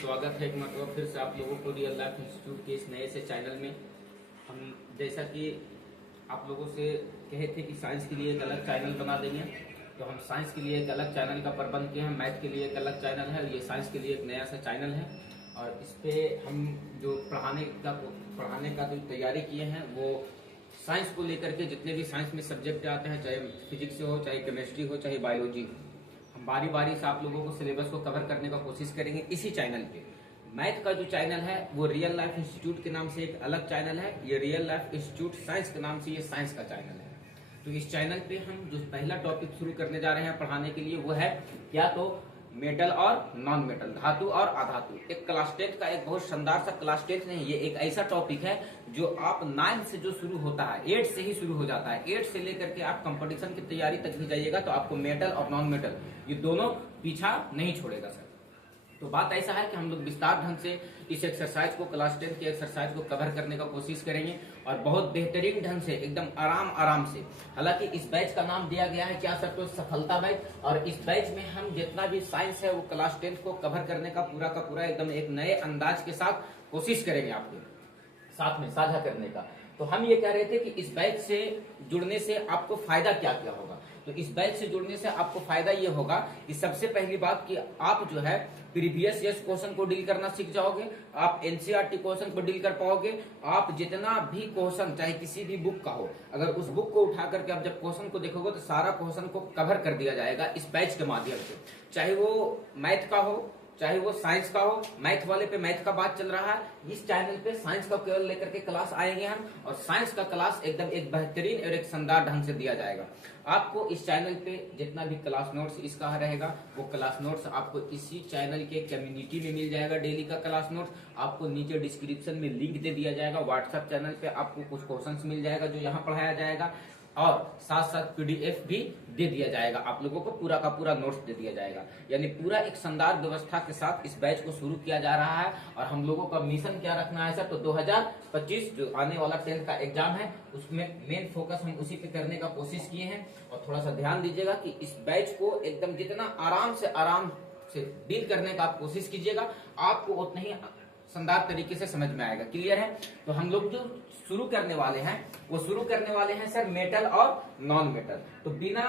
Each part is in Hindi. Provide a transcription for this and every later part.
स्वागत है एक मरतबा फिर से आप लोगों को रियल लाइफ इंस्टीट्यूट के इस नए से चैनल में। हम जैसा कि आप लोगों से कहे थे कि साइंस के लिए एक अलग चैनल बना देंगे, तो हम साइंस के लिए एक अलग चैनल का प्रबंध किए हैं। मैथ के लिए एक अलग चैनल है, ये साइंस के लिए एक नया सा चैनल है। और इस पर हम जो पढ़ाने का जो तैयारी किए हैं वो साइंस को लेकर के जितने भी साइंस में सब्जेक्ट आते हैं, चाहे फिजिक्स से हो, चाहे केमिस्ट्री हो, चाहे बायोलॉजी हो, हम बारी बारी से आप लोगों को सिलेबस को कवर करने का कोशिश करेंगे इसी चैनल पे। मैथ का जो चैनल है वो रियल लाइफ इंस्टीट्यूट के नाम से एक अलग चैनल है, ये रियल लाइफ इंस्टीट्यूट साइंस के नाम से ये साइंस का चैनल है। तो इस चैनल पे हम जो पहला टॉपिक शुरू करने जा रहे हैं पढ़ाने के लिए वो है क्या, तो मेटल और नॉन मेटल, धातु और अधातु। एक क्लास 10 का एक बहुत शानदार सा क्लास 10 नहीं, ये एक ऐसा टॉपिक है जो आप 9 से जो शुरू होता है, 8 से ही शुरू हो जाता है। 8 से लेकर के आप कंपटीशन की तैयारी तक भी जाइएगा तो आपको मेटल और नॉन मेटल ये दोनों पीछा नहीं छोड़ेगा सर। तो बात ऐसा है कि हम लोग विस्तार ढंग से इस एक्सरसाइज को, क्लास 10 की एक्सरसाइज को कवर करने का कोशिश करेंगे और बहुत बेहतरीन ढंग से, एकदम आराम से। हालांकि इस बैच का नाम दिया गया है क्या सर, तो सफलता बैच। और इस बैच में हम जितना भी साइंस है वो क्लास 10 को कवर करने का पूरा एकदम एक नए अंदाज के साथ कोशिश करेंगे आपके साथ में साझा करने का। तो हम ये कह रहे थे कि इस बैच से जुड़ने से आपको फायदा क्या क्या होगा। तो इस बैच से जुड़ने से आपको फायदा ये होगा कि सबसे पहली बात कि आप जो है प्रीवियस ईयर क्वेश्चन को डील करना सीख जाओगे, आप एनसीईआरटी क्वेश्चन को डील कर पाओगे। आप जितना भी क्वेश्चन चाहे किसी भी बुक का हो, अगर उस बुक को उठा करके आप जब क्वेश्चन को देखोगे तो सारा क्वेश्चन को कवर कर दिया जाएगा इस बैच के माध्यम से। चाहे वो मैथ का हो, चाहे वो साइंस का हो, मैथ वाले पे मैथ का बात चल रहा है, इस चैनल पे साइंस का केवल लेकर के क्लास आएंगे हम, और साइंस का क्लास एकदम एक बेहतरीन और एक शानदार ढंग से दिया जाएगा। आपको इस चैनल पे जितना भी क्लास नोट्स इसका रहेगा वो क्लास नोट्स आपको इसी चैनल के कम्युनिटी में मिल जाएगा। डेली का क्लास नोट्स आपको नीचे डिस्क्रिप्शन में लिंक दे दिया जाएगा। व्हाट्सएप चैनल पे आपको कुछ क्वेश्चंस मिल जाएगा जो यहाँ पढ़ाया जाएगा, और साथ साथ पीडीएफ भी दे दिया जाएगा। आप लोगों को पूरा का पूरा नोट्स दे दिया जाएगा। यानी पूरा एक शानदार व्यवस्था के साथ इस बैच को शुरू किया जा रहा है। और हम लोगों का मिशन क्या रखना है सर, तो 2025 जो आने वाला 10th का एग्जाम है उसमें मेन फोकस हम उसी पे करने का कोशिश किए हैं। और थोड़ा सा ध्यान दीजिएगा कि इस बैच को एकदम जितना आराम से डील करने का आप कोशिश कीजिएगा, आपको उतना ही शानदार तरीके से समझ में आएगा। क्लियर है? तो हम लोग जो शुरू करने वाले हैं वो शुरू करने वाले हैं सर मेटल और नॉन मेटल। तो बिना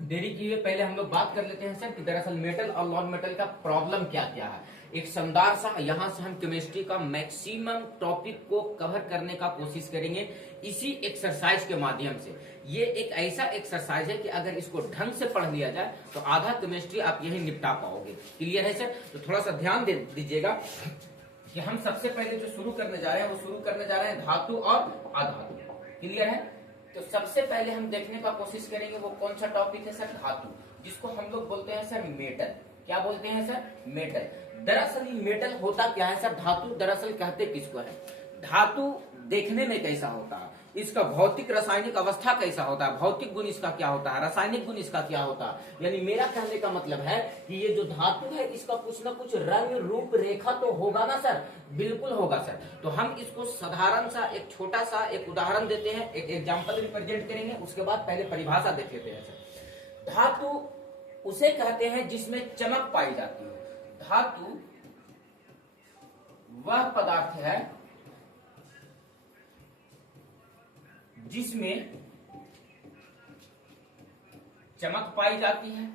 देरी किए पहले हम लोग बात कर लेते हैं सर कि दरअसल मेटल और नॉन मेटल का प्रॉब्लम क्या क्या है। एक शानदार सा यहाँ से हम केमिस्ट्री का मैक्सिमम टॉपिक को कवर करने का कोशिश करेंगे इसी एक्सरसाइज के माध्यम से। ये एक ऐसा एक्सरसाइज है कि अगर इसको ढंग से पढ़ लिया जाए तो आधा केमिस्ट्री आप यही निपटा पाओगे। क्लियर है सर? तो थोड़ा सा ध्यान दे दीजिएगा कि हम सबसे पहले जो शुरू करने जा रहे हैं वो शुरू करने जा रहे हैं धातु और अधातु। क्लियर है? तो सबसे पहले हम देखने का कोशिश करेंगे वो कौन सा टॉपिक है सर, धातु, जिसको हम लोग बोलते हैं सर मेटल। क्या बोलते हैं सर? मेटल। दरअसल ये मेटल होता क्या है सर, धातु दरअसल कहते किसको है? धातु देखने में कैसा होता है, इसका भौतिक रासायनिक अवस्था कैसा होता है, भौतिक गुण इसका क्या होता है, रासायनिक गुण इसका क्या होता है। यानी मेरा कहने का मतलब है कि ये जो धातु है इसका कुछ ना कुछ रंग रूप रेखा तो होगा ना सर, बिल्कुल होगा सर। तो हम इसको साधारण सा एक छोटा सा एक उदाहरण देते हैं, एक एग्जाम्पल रिप्रेजेंट करेंगे, उसके बाद पहले परिभाषा देख लेते हैं सर। धातु उसे कहते हैं जिसमें चमक पाई जाती है। धातु वह पदार्थ है जिसमें चमक पाई जाती है।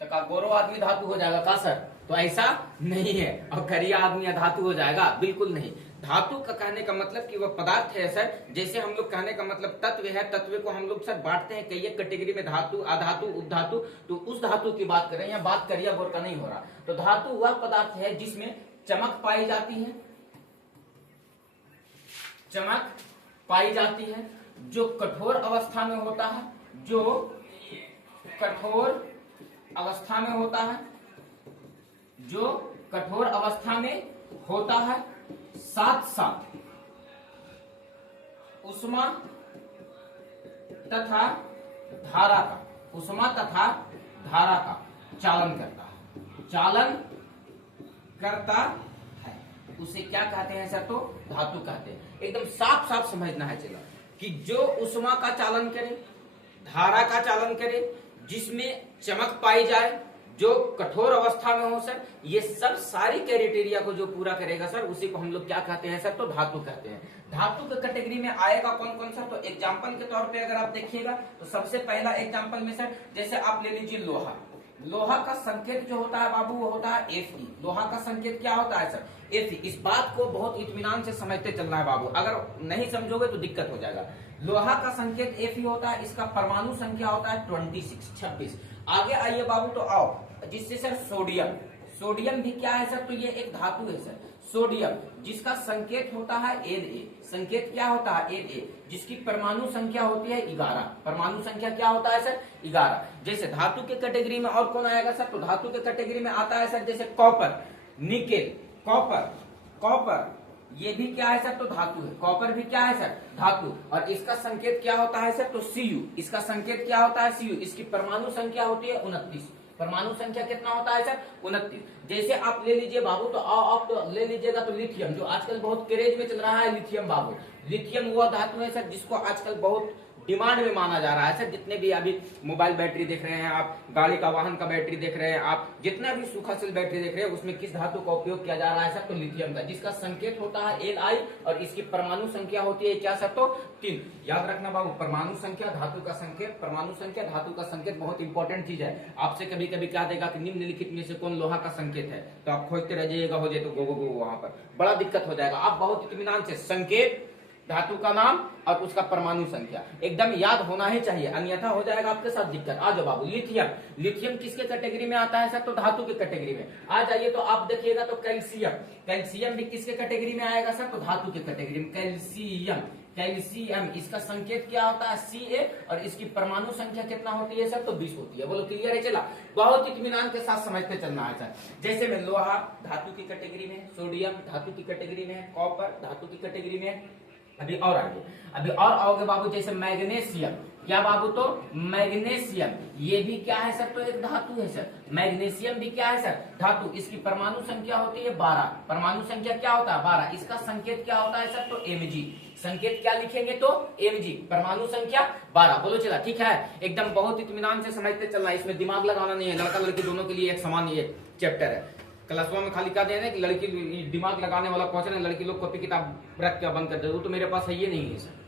तो का गोरो आदमी धातु हो जाएगा का सर? तो ऐसा नहीं है। और करिया आदमी अधातु हो जाएगा? बिल्कुल नहीं। धातु का कहने का मतलब कि वह पदार्थ है सर, जैसे हम लोग कहने का मतलब तत्व है, तत्व को हम लोग सर बांटते हैं कई एक कैटेगरी में, धातु, अधातु, उपधातु। तो उस धातु की बात करें, या बात करिया बोर का नहीं हो रहा। तो धातु वह पदार्थ है जिसमें चमक पाई जाती है, चमक पाई जाती है, जो कठोर अवस्था में होता है, जो कठोर अवस्था में होता है, जो कठोर अवस्था में होता है, साथ साथ उष्मा तथा धारा का, उष्मा तथा धारा का चालन करता है, चालन करता है। उसे क्या कहते हैं सर? तो धातु कहते हैं। एकदम साफ साफ समझना है चला कि जो उष्मा का चालन करे, धारा का चालन करे, जिसमें चमक पाई जाए, जो कठोर अवस्था में हो सर, ये सब सारी क्राइटेरिया को जो पूरा करेगा सर, उसी को हम लोग क्या कहते हैं सर, तो धातु कहते हैं। धातु के कैटेगरी में आएगा कौन कौन सा, तो एग्जाम्पल के तौर पे अगर आप देखिएगा तो सबसे पहला एग्जाम्पल में सर, जैसे आप ले लीजिए लोहा। लोहा का संकेत जो होता है बाबू वो होता है Fe। लोहा का संकेत क्या होता है सर, Fe। इस बात को बहुत इत्मीनान से समझते चलना है बाबू, अगर नहीं समझोगे तो दिक्कत हो जाएगा। लोहा का संकेत Fe होता है, इसका परमाणु संख्या होता है 26। आगे आइए बाबू, तो आओ जिससे सर सोडियम। सोडियम भी क्या है सर, तो ये एक धातु है सर, सोडियम, जिसका संकेत होता है Na। संकेत क्या होता है Na, जिसकी परमाणु संख्या होती है 11। परमाणु संख्या क्या होता है सर, 11। जैसे धातु के कैटेगरी में और कौन आएगा सर, तो धातु के कैटेगरी में आता है सर जैसे कॉपर, निकेल, कॉपर ये भी क्या है सर, तो धातु है। कॉपर भी क्या है सर, धातु। और इसका संकेत क्या होता है सर, तो Cu। इसका संकेत क्या होता है, Cu। इसकी परमाणु संख्या होती है 29। परमाणु संख्या कितना होता है सर, 29। जैसे आप ले लीजिए बाबू, तो आप तो ले लीजिएगा तो लिथियम, जो आजकल बहुत क्रेज में चल रहा है लिथियम बाबू। लिथियम वो धातु है सर जिसको आजकल बहुत डिमांड में माना जा रहा है सर। जितने भी अभी मोबाइल बैटरी देख रहे हैं आप, गाड़ी का वाहन का बैटरी देख रहे हैं आप, जितना भी सूखा सेल बैटरी देख रहे हैं, उसमें किस धातु का उपयोग किया जा रहा है सर, तो लिथियम का, जिसका संकेत होता है Li और इसकी परमाणु संख्या होती है क्या सर, तो 3। याद रखना बाबू, परमाणु संख्या, धातु का संकेत, परमाणु संख्या, धातु का संकेत बहुत इंपॉर्टेंट चीज है। आपसे कभी कभी क्या देगा कि निम्नलिखित में से कौन लोहा का संकेत है, तो आप खोजते रह जाइएगा, हो जाए तो गो वहां पर बड़ा दिक्कत हो जाएगा। आप बहुत इत्मीनान से संकेत, धातु का नाम और उसका परमाणु संख्या एकदम याद होना ही चाहिए, अन्यथा हो जाएगा आपके साथ दिक्कत। आ जाओ बाबू, लिथियम। लिथियम किसके कैटेगरी में आता है सर, तो धातु के कैटेगरी में। आ जाइए तो आप देखिएगा तो कैल्शियम। कैल्शियम भी किसके कैटेगरी में आएगा सर, तो धातु के कैटेगरी में। कैल्शियम, इसका संकेत क्या होता है, Ca, और इसकी परमाणु संख्या कितना होती है सर, तो 20 होती है। बोलो क्लियर है, चला बहुत इत्मीनान के साथ समझते चलना है सर। जैसे में लोहा धातु की कैटेगरी में, सोडियम धातु की कैटेगरी में, कॉपर धातु की कैटेगरी में। अभी और आगे, अभी और आओगे बाबू, जैसे मैग्नीशियम। क्या बाबू, तो मैग्नीशियम, ये भी क्या है सर, तो एक धातु है सर। मैग्नीशियम भी क्या है सर, धातु। इसकी परमाणु संख्या होती है 12। परमाणु संख्या क्या होता है, 12। इसका संकेत क्या होता है सर, तो Mg। संकेत क्या लिखेंगे, तो Mg। परमाणु संख्या 12। बोलो चला, ठीक है, एकदम बहुत इत्मीनान से समझते चलना, इसमें दिमाग लगाना नहीं है। लड़का लड़की दोनों के लिए एक समान ये चैप्टर है। क्लासवा में खाली क्या दे रहे हैं कि लड़की दिमाग लगाने वाला क्वेश्चन है, लड़की लोग कॉपी किताब रख के बंद कर दे, वो तो मेरे पास है ये नहीं है सर।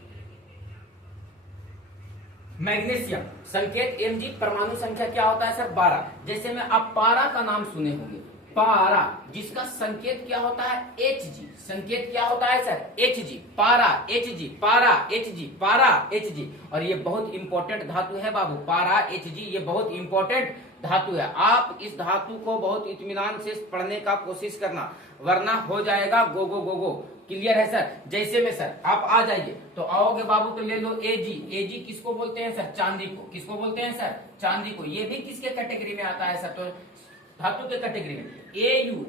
मैग्नीशियम संकेत Mg, परमाणु संख्या क्या होता है सर, 12। जैसे में आप पारा का नाम सुने होंगे, पारा, जिसका संकेत क्या होता है, Hg। संकेत क्या होता है सर, Hg। पारा Hg, पारा Hg, पारा Hg। और ये बहुत इंपॉर्टेंट धातु है बाबू, पारा Hg, ये बहुत इंपॉर्टेंट धातु है। आप इस धातु को बहुत इत्मीनान से पढ़ने का कोशिश करना, वरना हो जाएगा गो। क्लियर है सर। जैसे में सर आप आ जाइए तो आओगे बाबू, तो ले लो Ag। किसको बोलते हैं सर, चांदी को। किसको बोलते हैं सर, चांदी को। ये भी किसके कैटेगरी में आता है सर, तो धातु के कैटेगरी में।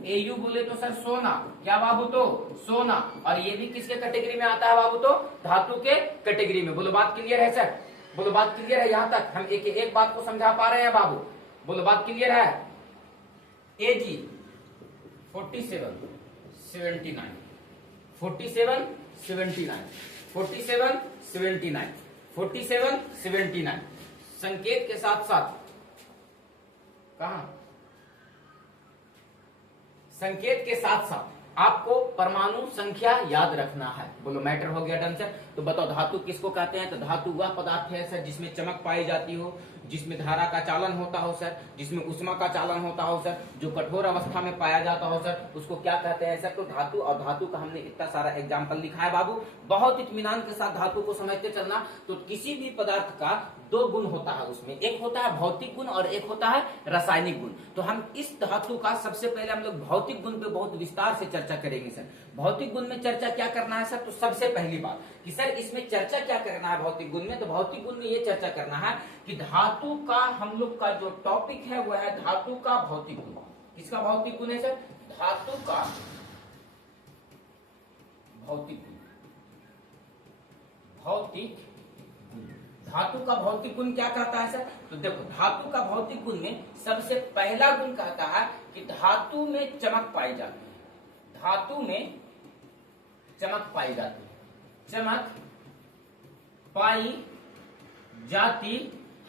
Au बोले तो सर सोना। क्या बाबू, तो सोना। और ये भी किसके कैटेगरी में आता है बाबू, तो धातु के कैटेगरी में। बोलो बात क्लियर है सर, बोलो बात क्लियर है, यहाँ तक हम एक बात को समझा पा रहे हैं बाबू, बोलो बात क्लियर है। Ag 47, 79, 47, 79, 47, 79, 47, 79। संकेत के साथ साथ कहा, संकेत के साथ साथ आपको परमाणु संख्या याद रखना है। बोलो मैटर हो गया डन सर। तो बताओ धातु किसको कहते हैं, तो धातु वह पदार्थ है सर जिसमें चमक पाई जाती हो, जिसमें धारा का चालन होता हो सर, जिसमें उष्मा का चालन होता हो सर, जो कठोर अवस्था में पाया जाता हो सर, उसको क्या कहते हैं सर, तो धातु। और धातु का हमने इतना सारा एग्जाम्पल लिखा है बाबू, बहुत इत्मीनान के साथ धातु को समझते चलना। तो किसी भी पदार्थ का 2 गुण होता है, उसमें एक होता है भौतिक गुण और एक होता है रासायनिक गुण। तो हम इस धातु का सबसे पहले हम लोग भौतिक गुण पे बहुत विस्तार से चर्चा करेंगे सर। भौतिक गुण में चर्चा क्या करना है सर, तो सबसे पहली बात कि सर इसमें चर्चा क्या करना है भौतिक गुण में, तो भौतिक गुण में ये चर्चा करना है कि धातु का हम लोग का जो टॉपिक है वो है धातु का भौतिक गुण। किसका भौतिक गुण है सर, धातु का भौतिक गुण। भौतिक धातु का भौतिक गुण क्या कहता है सर, तो देखो धातु का भौतिक गुण में सबसे पहला गुण कहता है कि धातु में चमक पाई जाती है। धातु में चमक पाई जाती है, चमक पाई जाती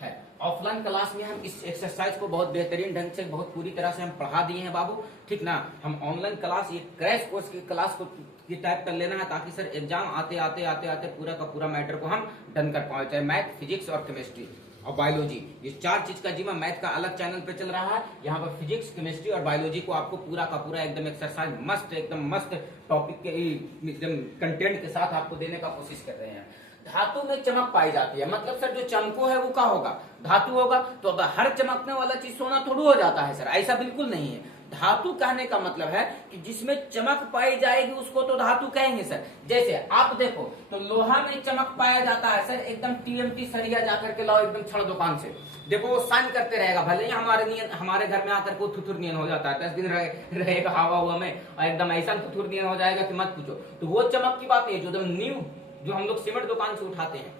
है। ऑफलाइन क्लास में हम इस एक्सरसाइज को बहुत बेहतरीन ढंग से बहुत पूरी तरह से हम पढ़ा दिए हैं बाबू, ठीक ना। हम ऑनलाइन क्लास ये क्रैश कोर्स की क्लास को की टाइप कर लेना है ताकि सर एग्जाम आते आते आते आते पूरा का पूरा मैटर को हम डन कर पाए, चाहे मैथ, फिजिक्स और केमिस्ट्री और बायोलॉजी, ये 4 चीज का जिम्मा। मैथ का अलग चैनल पे चल रहा है, यहाँ पर फिजिक्स, केमिस्ट्री और बायोलॉजी को आपको पूरा का पूरा एकदम एक्सरसाइज मस्त, एकदम मस्त टॉपिक के एकदम कंटेंट के साथ आपको देने का कोशिश कर रहे हैं। धातु में चमक पाई जाती है, मतलब सर जो चमको है वो क्या होगा, धातु होगा। तो अब हर चमकने वाला चीज सोना थोड़ी हो जाता है सर, ऐसा बिल्कुल नहीं है। धातु कहने का मतलब है कि जिसमें चमक पाई जाएगी उसको तो धातु कहेंगे सर। जैसे आप देखो तो लोहा में चमक पाया जाता है सर, एकदम टीएमटी सरिया जाकर के लाओ एकदम छड़ दुकान से, देखो वो शाइन करते रहेगा, भले ही हमारे घर में आकर को थुथुर नियन हो जाता है, 10 दिन रहेगा हवा हुआ में और एकदम ऐसा थुथुर नियन हो जाएगा कि मत पूछो। तो वो चमक की बात है जो एकदम न्यू, जो हम लोग सीमेंट दुकान से उठाते हैं,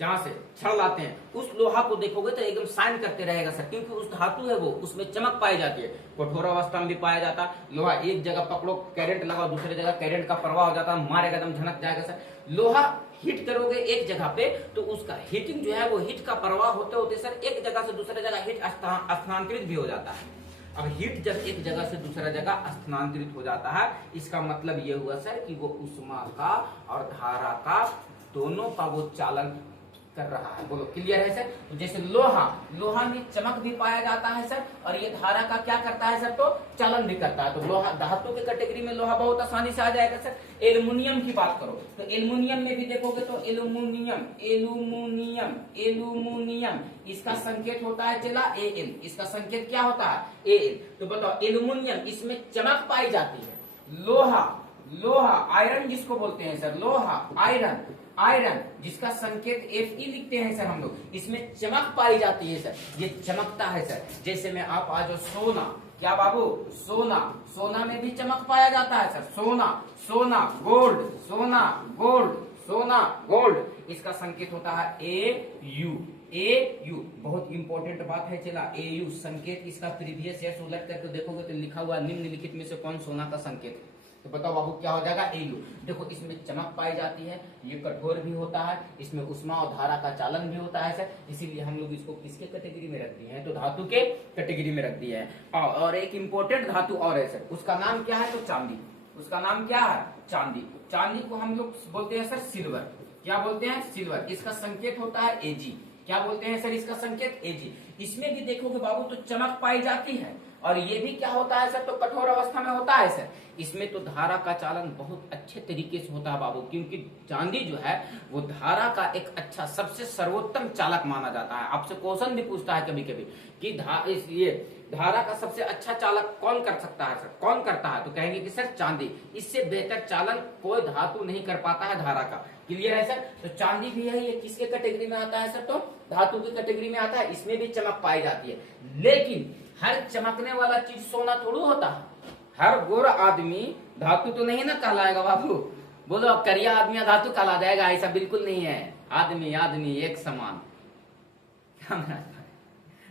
जहां से छड़ लाते हैं, उस लोहा को देखोगे तो एकदम शाइन करते रहेगा सर, क्योंकि उस धातु है वो, उसमें चमक पाई जाती है। कठोर अवस्था में भी पाया जाता है लोहा, एक जगह पकड़ो करंट लगाओ, दूसरे जगह करंट का प्रवाह हो जाता है, मारेगा एकदम झनक जाएगा सर। लोहा हीट करोगे एक जगह पे तो उसका हीटिंग जो है वो हीट का प्रवाह होते होते सर एक जगह से दूसरे जगह हीट स्थानांतरित भी हो जाता है। अब हीट जब एक जगह से दूसरा जगह स्थानांतरित हो जाता है, इसका मतलब ये हुआ सर कि वो उष्मा का और धारा का दोनों का वो चालन कर रहा है। बोलो क्लियर है सर। तो जैसे लोहा में चमक भी पाया जाता है सर, और ये धारा का क्या करता है सर, तो चालन भी करता है। तो लोहा धातु के कैटेगरी में लोहा बहुत आसानी से आ जाएगा सर। एल्युमिनियम की बात करो तो एल्युमिनियम में भी देखोगे तो एल्युमिनियम इसका संकेत होता है चला Al, इसका संकेत क्या होता है Al। तो बताओ एल्युमिनियम, इसमें चमक पाई जाती है। लोहा आयरन जिसको बोलते हैं सर, लोहा आयरन जिसका संकेत Fe लिखते हैं सर हम लोग, इसमें चमक पाई जाती है सर, ये चमकता है सर। जैसे में आप आ जाओ सोना, क्या बाबू, सोना में भी चमक पाया जाता है सर, सोना गोल्ड, इसका संकेत होता है AU। बहुत इंपॉर्टेंट बात है चला, AU संकेत इसका प्रीवियस ईयर उलट करके देखोगे तो लिखा हुआ निम्नलिखित में से कौन सोना का संकेत है, तो बताओ बाबू क्या हो जाएगा AU। देखो इसमें चमक पाई जाती है, ये कठोर भी होता है, इसमें उष्मा और धारा का चालन भी होता है सर, इसीलिए हम लोग इसको किसके कैटेगरी में रख दिए हैं, तो धातु के कैटेगरी में रख दिया है। और एक इंपॉर्टेंट धातु और है सर, उसका नाम क्या है, तो चांदी। उसका नाम क्या है, चांदी को हम लोग बोलते हैं सर सिल्वर। क्या बोलते हैं, सिल्वर। इसका संकेत होता है Ag। क्या बोलते हैं सर, इसका संकेत Ag। इसमें भी देखोगे बाबू तो चमक पाई जाती है, और ये भी क्या होता है सर, तो कठोर अवस्था में होता है सर। इसमें तो धारा का चालन बहुत अच्छे तरीके से होता है बाबू, क्योंकि चांदी जो है वो धारा का एक अच्छा सबसे सर्वोत्तम चालक माना जाता है। आपसे क्वेश्चन भी पूछता है कभी कभी कि ये धारा का सबसे अच्छा चालक कौन कर सकता है सर, कौन करता है, तो कहेंगे कि सर चांदी। इससे बेहतर चालन कोई धातु नहीं कर पाता है धारा का। क्लियर है सर। तो चांदी भी है, ये किसके कैटेगरी में आता है सर, तो धातु की कैटेगरी में आता है। इसमें भी चमक पाई जाती है, लेकिन हर चमकने वाला चीज सोना थोड़ी होता है। हर गोरा आदमी धातु तो नहीं ना कहलाएगा बाबू, बोलो अब करिया आदमी धातु कहला जाएगा, ऐसा बिल्कुल नहीं है। आदमी एक समान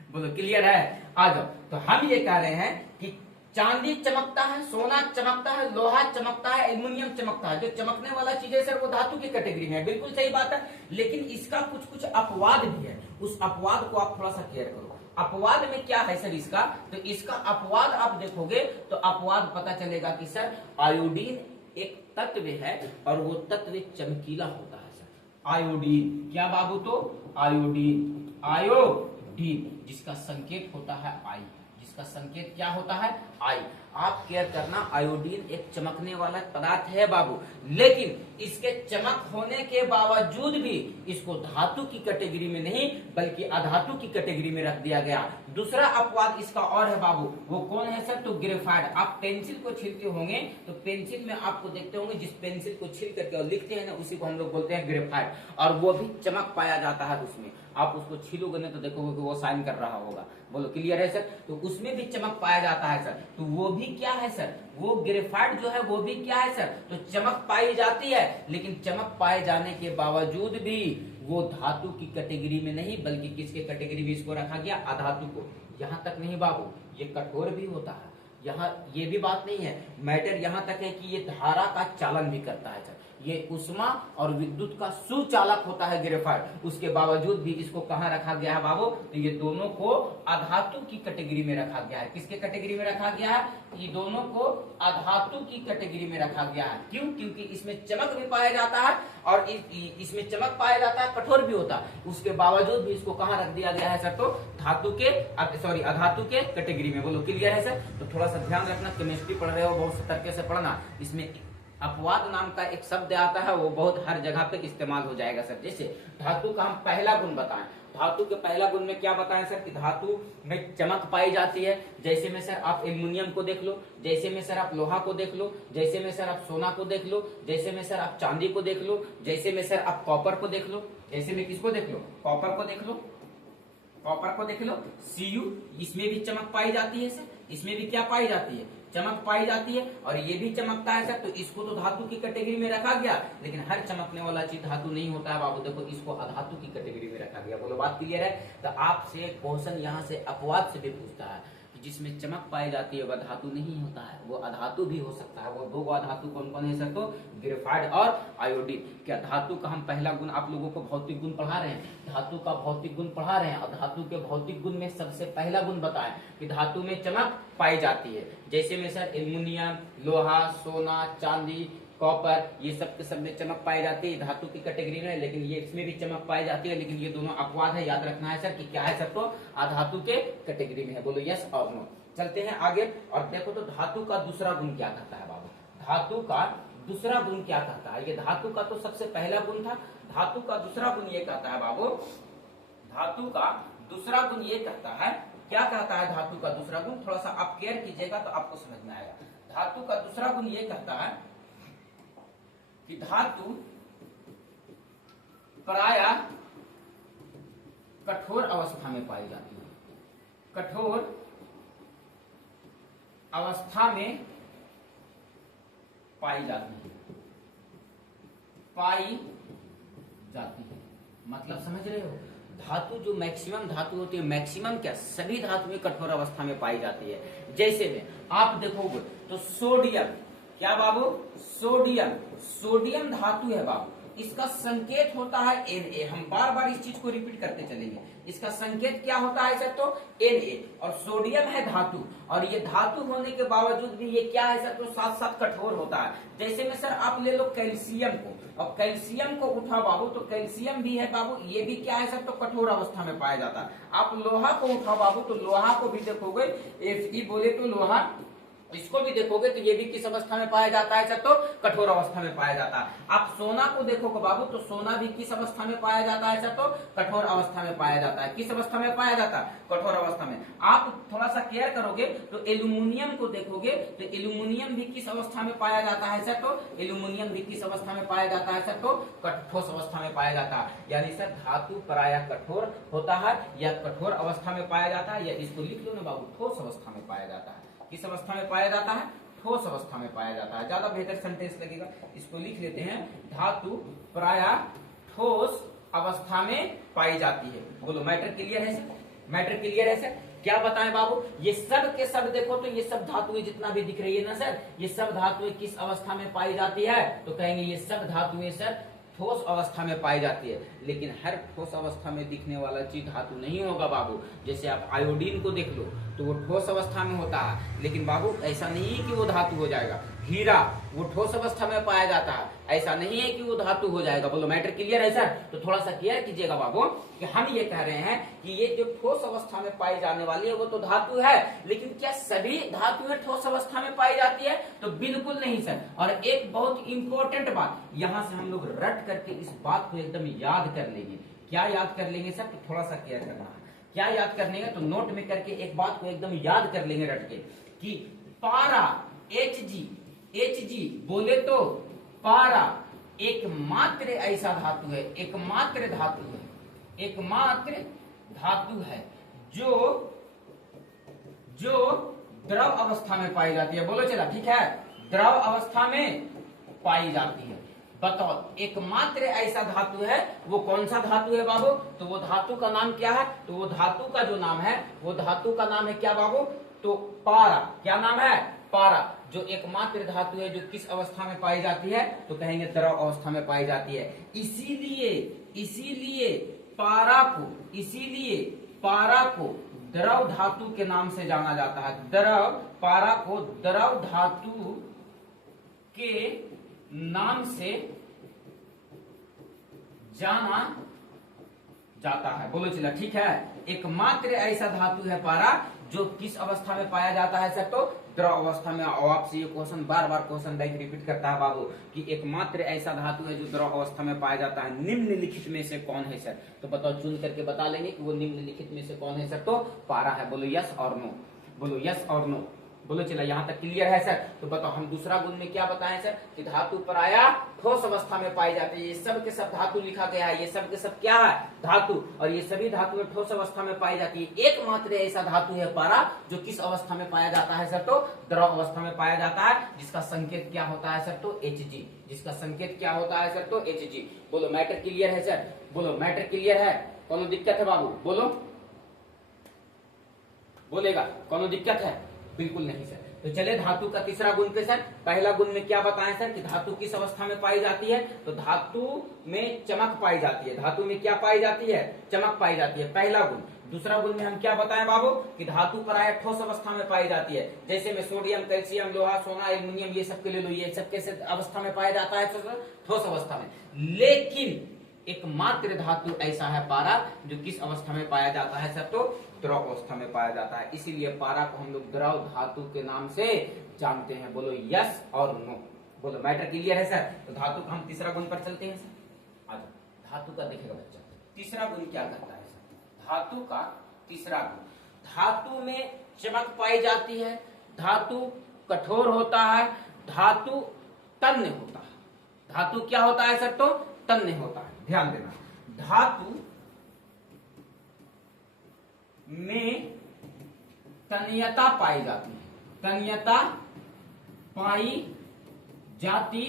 बोलो क्लियर है, आ जाओ। तो हम ये कह रहे हैं कि चांदी चमकता है, सोना चमकता है, लोहा चमकता है, एल्युमिनियम चमकता है। जो चमकने वाला चीज है सर वो धातु की कैटेगरी में है, बिल्कुल सही बात है। लेकिन इसका कुछ अपवाद भी है, उस अपवाद को आप थोड़ा सा केयर करो। अपवाद में क्या है सर इसका, तो इसका अपवाद आप देखोगे तो अपवाद पता चलेगा कि सर आयोडीन एक तत्व है, और वो तत्व चमकीला होता है सर। आयोडीन, क्या बाबू, तो आयोडीन जिसका संकेत होता है आई, जिसका संकेत क्या होता है, आई। आप केयर करना, आयोडीन एक चमकने वाला पदार्थ है बाबू, लेकिन इसके चमक होने के बावजूद भी इसको धातु की कैटेगरी में नहीं बल्कि अधातु की कैटेगरी में रख दिया गया। दूसरा अपवाद इसका और है बाबू, वो कौन है सर, तो ग्रेफाइट। आप पेंसिल को छीलते होंगे तो पेंसिल में आपको देखते होंगे जिस पेंसिल को छील करके और लिखते हैं ना, उसी को हम लोग बोलते हैं ग्रेफाइट, और वो भी चमक पाया जाता है उसमें। आप उसको छीलोगे ना तो देखोगे कि वो साइन कर रहा होगा। बोलो क्लियर है सर। तो उसमें भी चमक पाया जाता है सर, तो वो भी क्या है सर, वो ग्रेफाइट जो है वो भी क्या है सर, तो चमक पाई जाती है, लेकिन चमक पाए जाने के बावजूद भी वो धातु की कैटेगरी में नहीं बल्कि किसके कैटेगरी में इसको रखा गया, अधातु को। यहाँ तक नहीं बाबू, ये कठोर भी होता है, यहाँ ये भी बात नहीं है, मैटर यहाँ तक है कि ये धारा का चालन भी करता है सर। ये उष्मा और विद्युत का सुचालक होता है ग्रेफाइट। उसके बावजूद भी इसको कहाँ रखा गया है बाबू, तो ये दोनों को अधातु की कैटेगरी में रखा गया है। किसके कैटेगरी में रखा गया है, ये दोनों को अधातु की कैटेगरी में रखा गया है। क्यों, क्योंकि इसमें चमक भी पाया जाता है और इसमें चमक पाया जाता है, कठोर भी होता है, उसके बावजूद भी इसको कहाँ रख दिया गया है सर, तो धातु के अधातु के कैटेगरी में। बोलो क्लियर है सर। तो थोड़ा सा ध्यान रखना, केमिस्ट्री पढ़ रहे हो बहुत सतर्क से पढ़ना। इसमें अपवाद नाम का एक शब्द आता है, वो बहुत हर जगह पे इस्तेमाल हो जाएगा सर। जैसे धातु का हम पहला गुण बताएं, धातु के पहला गुण में क्या बताएं सर कि धातु में चमक पाई जाती है। जैसे में सर आप एल्युमिनियम को देख लो, जैसे में सर आप लोहा को देख लो, जैसे में सर आप सोना को देख लो, जैसे में सर आप चांदी को देख लो, जैसे में सर आप कॉपर को देख लो, ऐसे में किसको देख लो, कॉपर को देख लो, कॉपर को देख लो, Cu, इसमें भी चमक पाई जाती है सर, इसमें भी क्या पाई जाती है, चमक पाई जाती है, और ये भी चमकता है सर। तो इसको तो धातु की कैटेगरी में रखा गया, लेकिन हर चमकने वाला चीज धातु नहीं होता है बाबू। देखो इसको अधातु की कैटेगरी में रखा गया। बोलो बात क्लियर है। तो आपसे क्वेश्चन यहाँ से अपवाद से भी पूछता है कि जिसमें चमक पाई जाती है वह धातु नहीं होता है, वो अधातु भी हो सकता है। वो दो अधातु कौन कौन है सर, तो ग्रेफाइट और आयोडीन। क्या धातु का हम पहला गुण आप लोगों को भौतिक गुण पढ़ा रहे हैं, धातु का भौतिक गुण पढ़ा रहे हैं, और धातु के भौतिक गुण में सबसे पहला गुण बताएं कि धातु में चमक पाई जाती है। जैसे में सर एल्युमिनियम, लोहा, सोना, चांदी, कॉपर, ये सब के सब में चमक पाई जाती है, धातु की कैटेगरी में, लेकिन ये इसमें भी चमक पाई जाती है, लेकिन ये दोनों अपवाद है। याद रखना है सर कि क्या है सर, तो अधातु के कैटेगरी में है। बोलो यस और नो। चलते हैं आगे और देखो तो धातु का दूसरा गुण क्या कहता है बाबू, धातु का दूसरा गुण क्या कहता है। ये धातु का तो सबसे पहला गुण था, धातु का दूसरा गुण ये कहता है बाबू, धातु का दूसरा गुण ये कहता है, क्या कहता है धातु का दूसरा गुण, थोड़ा सा आप केयर कीजिएगा तो आपको समझ में आएगा। धातु का दूसरा गुण ये कहता है कि धातु प्रायः कठोर अवस्था में पाई जाती है, कठोर अवस्था में पाई जाती है, पाई जाती है। मतलब समझ रहे हो, धातु जो मैक्सिमम धातु होती है, मैक्सिमम क्या सभी धातु में कठोर अवस्था में पाई जाती है। जैसे में आप देखोगे तो सोडियम, क्या बाबू, सोडियम, सोडियम धातु है बाबू, इसका संकेत होता है Na। हम बार बार इस चीज को रिपीट करते चलेंगे। इसका संकेत क्या होता है सर, तो Na, और सोडियम है धातु, और ये धातु होने के बावजूद भी ये क्या है सर, तो साथ साथ कठोर होता है। जैसे में सर आप ले लो कैल्शियम को, और कैल्शियम को उठा बाबू तो कैल्शियम भी है बाबू, ये भी क्या है सर, तो कठोर अवस्था में पाया जाता है। आप लोहा को उठा बाबू तो लोहा को भी देखोगे, Fe बोले तो लोहा, इसको भी देखोगे तो ये भी किस अवस्था में पाया जाता है सर, तो कठोर अवस्था में पाया जाता है। आप सोना को देखोगे बाबू तो सोना भी किस अवस्था में पाया जाता है सर, तो कठोर अवस्था में पाया जाता है। किस अवस्था में पाया जाता है, कठोर अवस्था में। आप थोड़ा सा केयर करोगे तो एल्यूमिनियम को देखोगे तो एल्यूमिनियम भी किस अवस्था में पाया जाता है सर, तो एल्यूमिनियम भी किस अवस्था में पाया जाता है सर, तो ठोस अवस्था में पाया जाता है। यानी सर धातु प्रायः कठोर होता है या कठोर अवस्था में पाया जाता है, या इसको लिख लो ना बाबू, ठोस अवस्था में पाया जाता है। किस अवस्था में पाया जाता है, ठोस अवस्था में पाया जाता है। ज्यादा बेहतर सेंटेंस लगेगा, इसको लिख लेते हैं, धातु प्रायः ठोस अवस्था में पाई जाती है। बोलो मैटर क्लियर है सर, मैटर क्लियर है सर। क्या बताएं बाबू, ये सब के सब देखो तो ये सब धातुएं जितना भी दिख रही है ना सर, ये सब धातुएं किस अवस्था में पाई जाती है, तो कहेंगे ये सब धातुएं सर ठोस अवस्था में पाई जाती है। लेकिन हर ठोस अवस्था में दिखने वाला चीज धातु नहीं होगा बाबू। जैसे आप आयोडीन को देख लो तो वो ठोस अवस्था में होता है, लेकिन बाबू ऐसा नहीं है कि वो धातु हो जाएगा। हीरा वो ठोस अवस्था में पाया जाता है, ऐसा नहीं है कि वो धातु हो जाएगा। बोलो मैटर क्लियर है सर। तो थोड़ा सा क्लियर कीजिएगा बाबू कि हम ये कह रहे हैं कि ये जो ठोस अवस्था में पाई जाने वाली है वो तो धातु है, लेकिन क्या सभी धातुएं ठोस अवस्था में पाई जाती है, तो बिल्कुल नहीं सर। और एक बहुत इंपॉर्टेंट बात यहां से हम लोग रट करके इस बात को एकदम याद कर लेंगे। क्या याद कर लेंगे सर, तो थोड़ा सा क्लियर करना है। क्या याद करने का, तो नोट में करके एक बात को एकदम याद कर लेंगे रट के कि पारा Hg बोले तो पारा एकमात्र ऐसा धातु है, एकमात्र धातु है, एकमात्र धातु है जो द्रव अवस्था में पाई जाती है। बोलो चला ठीक है, द्रव अवस्था में पाई जाती है। बताओ एकमात्र ऐसा धातु है, वो कौन सा धातु है बाबू, तो वो धातु का नाम क्या है, तो वो धातु का जो नाम है, वो धातु का नाम है क्या बाबू, तो पारा। क्या नाम है, पारा जो एकमात्र धातु है जो किस अवस्था में पाई जाती है, तो कहेंगे द्रव अवस्था में पाई जाती है। इसीलिए पारा को द्रव धातु के नाम से जाना जाता है। पारा को द्रव धातु के नाम से जाना जाता है। बोलो चला ठीक है। एकमात्र ऐसा धातु है पारा जो किस अवस्था में पाया जाता है सर, तो द्रव अवस्था में। और आपसे ये क्वेश्चन बार क्वेश्चन बैंक रिपीट करता है बाबू कि एकमात्र ऐसा धातु है जो द्रव अवस्था में पाया जाता है, निम्नलिखित में से कौन है सर? तो बताओ, चुन करके बता लेंगे कि वो निम्नलिखित में से कौन है सर, तो पारा है। बोलो यस और नो, बोलो यस और नो। बोलो चला यहाँ तक क्लियर है सर। तो बताओ हम दूसरा गुण में क्या बताएं सर कि धातु प्राय ठोस अवस्था में पाई जाती है। ये सब के सब धातु लिखा गया है, ये सब के सब क्या है, धातु। और ये सभी धातुएं ठोस अवस्था में पाई जाती है। एकमात्र ऐसा धातु है पारा जो किस अवस्था में पाया जाता है सर, तो द्रव अवस्था में पाया जाता है, जिसका संकेत क्या होता है सर, तो Hg। जिसका संकेत क्या होता है सर, तो Hg। बोलो मैटर क्लियर है सर? बोलो मैटर क्लियर है? कोनो दिक्कत है बाबू? बोलो, बोलेगा कोनो दिक्कत है? बिल्कुल नहीं सर। तो चले धातु का तीसरा गुण पे सर। पहला गुण में क्या बताएं सर कि धातु किस अवस्था में पाई जाती है, तो धातु में चमक पाई जाती है। धातु में क्या पाई जाती है, चमक पाई जाती है, पहला गुण। दूसरा गुण में हम क्या बताएं बाबू कि धातु प्राय ठोस अवस्था में पाई जाती है। जैसे में सोडियम, कैल्शियम, लोहा, सोना, एल्युमिनियम, ये सब के ले लो, ये सब कैसे अवस्था में पाया जाता है, ठोस अवस्था में। लेकिन एकमात्र धातु ऐसा है पारा जो किस अवस्था में पाया जाता है सर, तो द्रव अवस्था में पाया जाता है। इसीलिए पारा को हम लोग द्रव धातु के नाम से जानते हैं। बोलो यस और नो। बोलो मैटर क्लियर है सर? तो धातु का हम तीसरा गुण पर चलते हैं सर। आज धातु का देखेगा बच्चा, तीसरा गुण क्या करता है सर? धातु का तीसरा गुण, धातु में चमक पाई जाती है, धातु कठोर होता है, धातु तन्य होता है। धातु क्या होता है सर, तो तन्य होता है। ध्यान देना, धातु में तन्यता पाई जाती है, तन्यता पाई जाती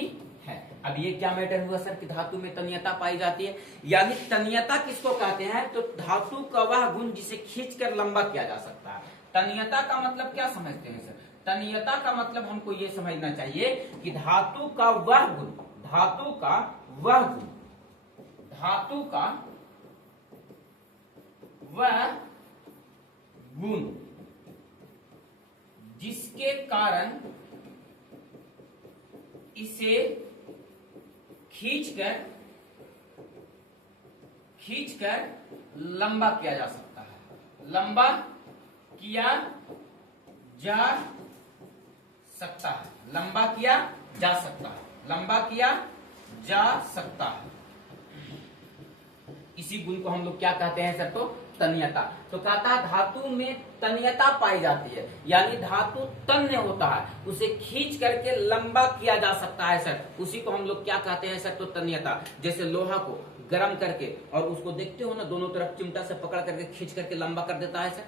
है। अब ये क्या मैटर हुआ सर कि धातु में तन्यता पाई जाती है, यानी तन्यता किसको कहते हैं, तो धातु का वह गुण जिसे खींचकर लंबा किया जा सकता है। तन्यता का मतलब क्या समझते हैं सर? तन्यता का मतलब हमको ये समझना चाहिए कि धातु का वह गुण, धातु का वह गुण, धातु का वह गुण जिसके कारण इसे खींचकर लंबा किया जा सकता है, लंबा किया जा सकता है, लंबा किया जा सकता है, लंबा किया जा सकता है। इसी गुण को हम लोग क्या कहते हैं सर, तो तन्यता। तो कहता है धातु में तन्यता पाई जाती है, यानी धातु तन्य होता है, उसे खींच करके लंबा किया जा सकता है सर। उसी को हम लोग क्या कहते हैं सर, तो तन्यता। जैसे लोहा को गर्म करके और उसको देखते हो ना, दोनों तरफ चिमटा से पकड़ करके खींच करके लंबा कर देता है सर।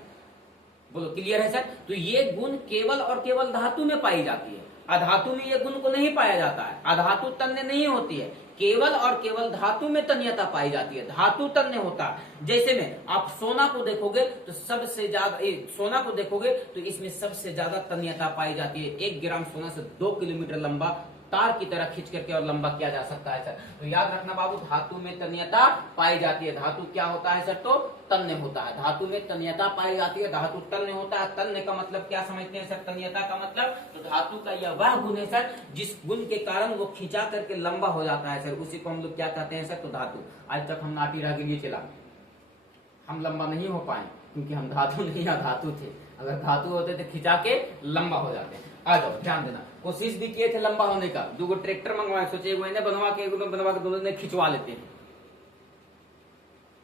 बोलो क्लियर है सर? तो ये गुण केवल और केवल धातु में पाई जाती है, अधातु में ये गुण को नहीं पाया जाता है। अधातु तन्य नहीं होती है, केवल और केवल धातु में तन्यता पाई जाती है, धातु तन्य होता है। जैसे में आप सोना को देखोगे तो सबसे ज्यादा, सोना को देखोगे तो इसमें सबसे ज्यादा तन्यता पाई जाती है। 1 ग्राम सोना से 2 किलोमीटर लंबा तार की तरह खींच करके और लंबा किया जा सकता है सर। तो याद रखना बाबू, धातु में तन्यता पाई जाती है। धातु क्या होता है सर, तो तन्य होता है। धातु में तन्यता पाई जाती है, धातु तन्य होता है। तन्य का मतलब क्या समझते हैं सर, तन्यता का मतलब? तो धातु का यह वह गुण है सर जिस गुण के कारण वो खींचा करके लंबा हो जाता है सर, उसी को हम लोग क्या कहते हैं सर, तो धातु। आज तक हम नाटी राह के लिए चला, हम लंबा नहीं हो पाए क्योंकि हम धातु नहीं धातु थे। अगर धातु होते तो खिंचा के लंबा हो जाते। आ जाओ, ध्यान देना, कोशिश भी किए थे लंबा होने का, 2 ट्रैक्टर मंगवाए, सोचे बनवा के दोनों ने खिंचवा लेते हैं।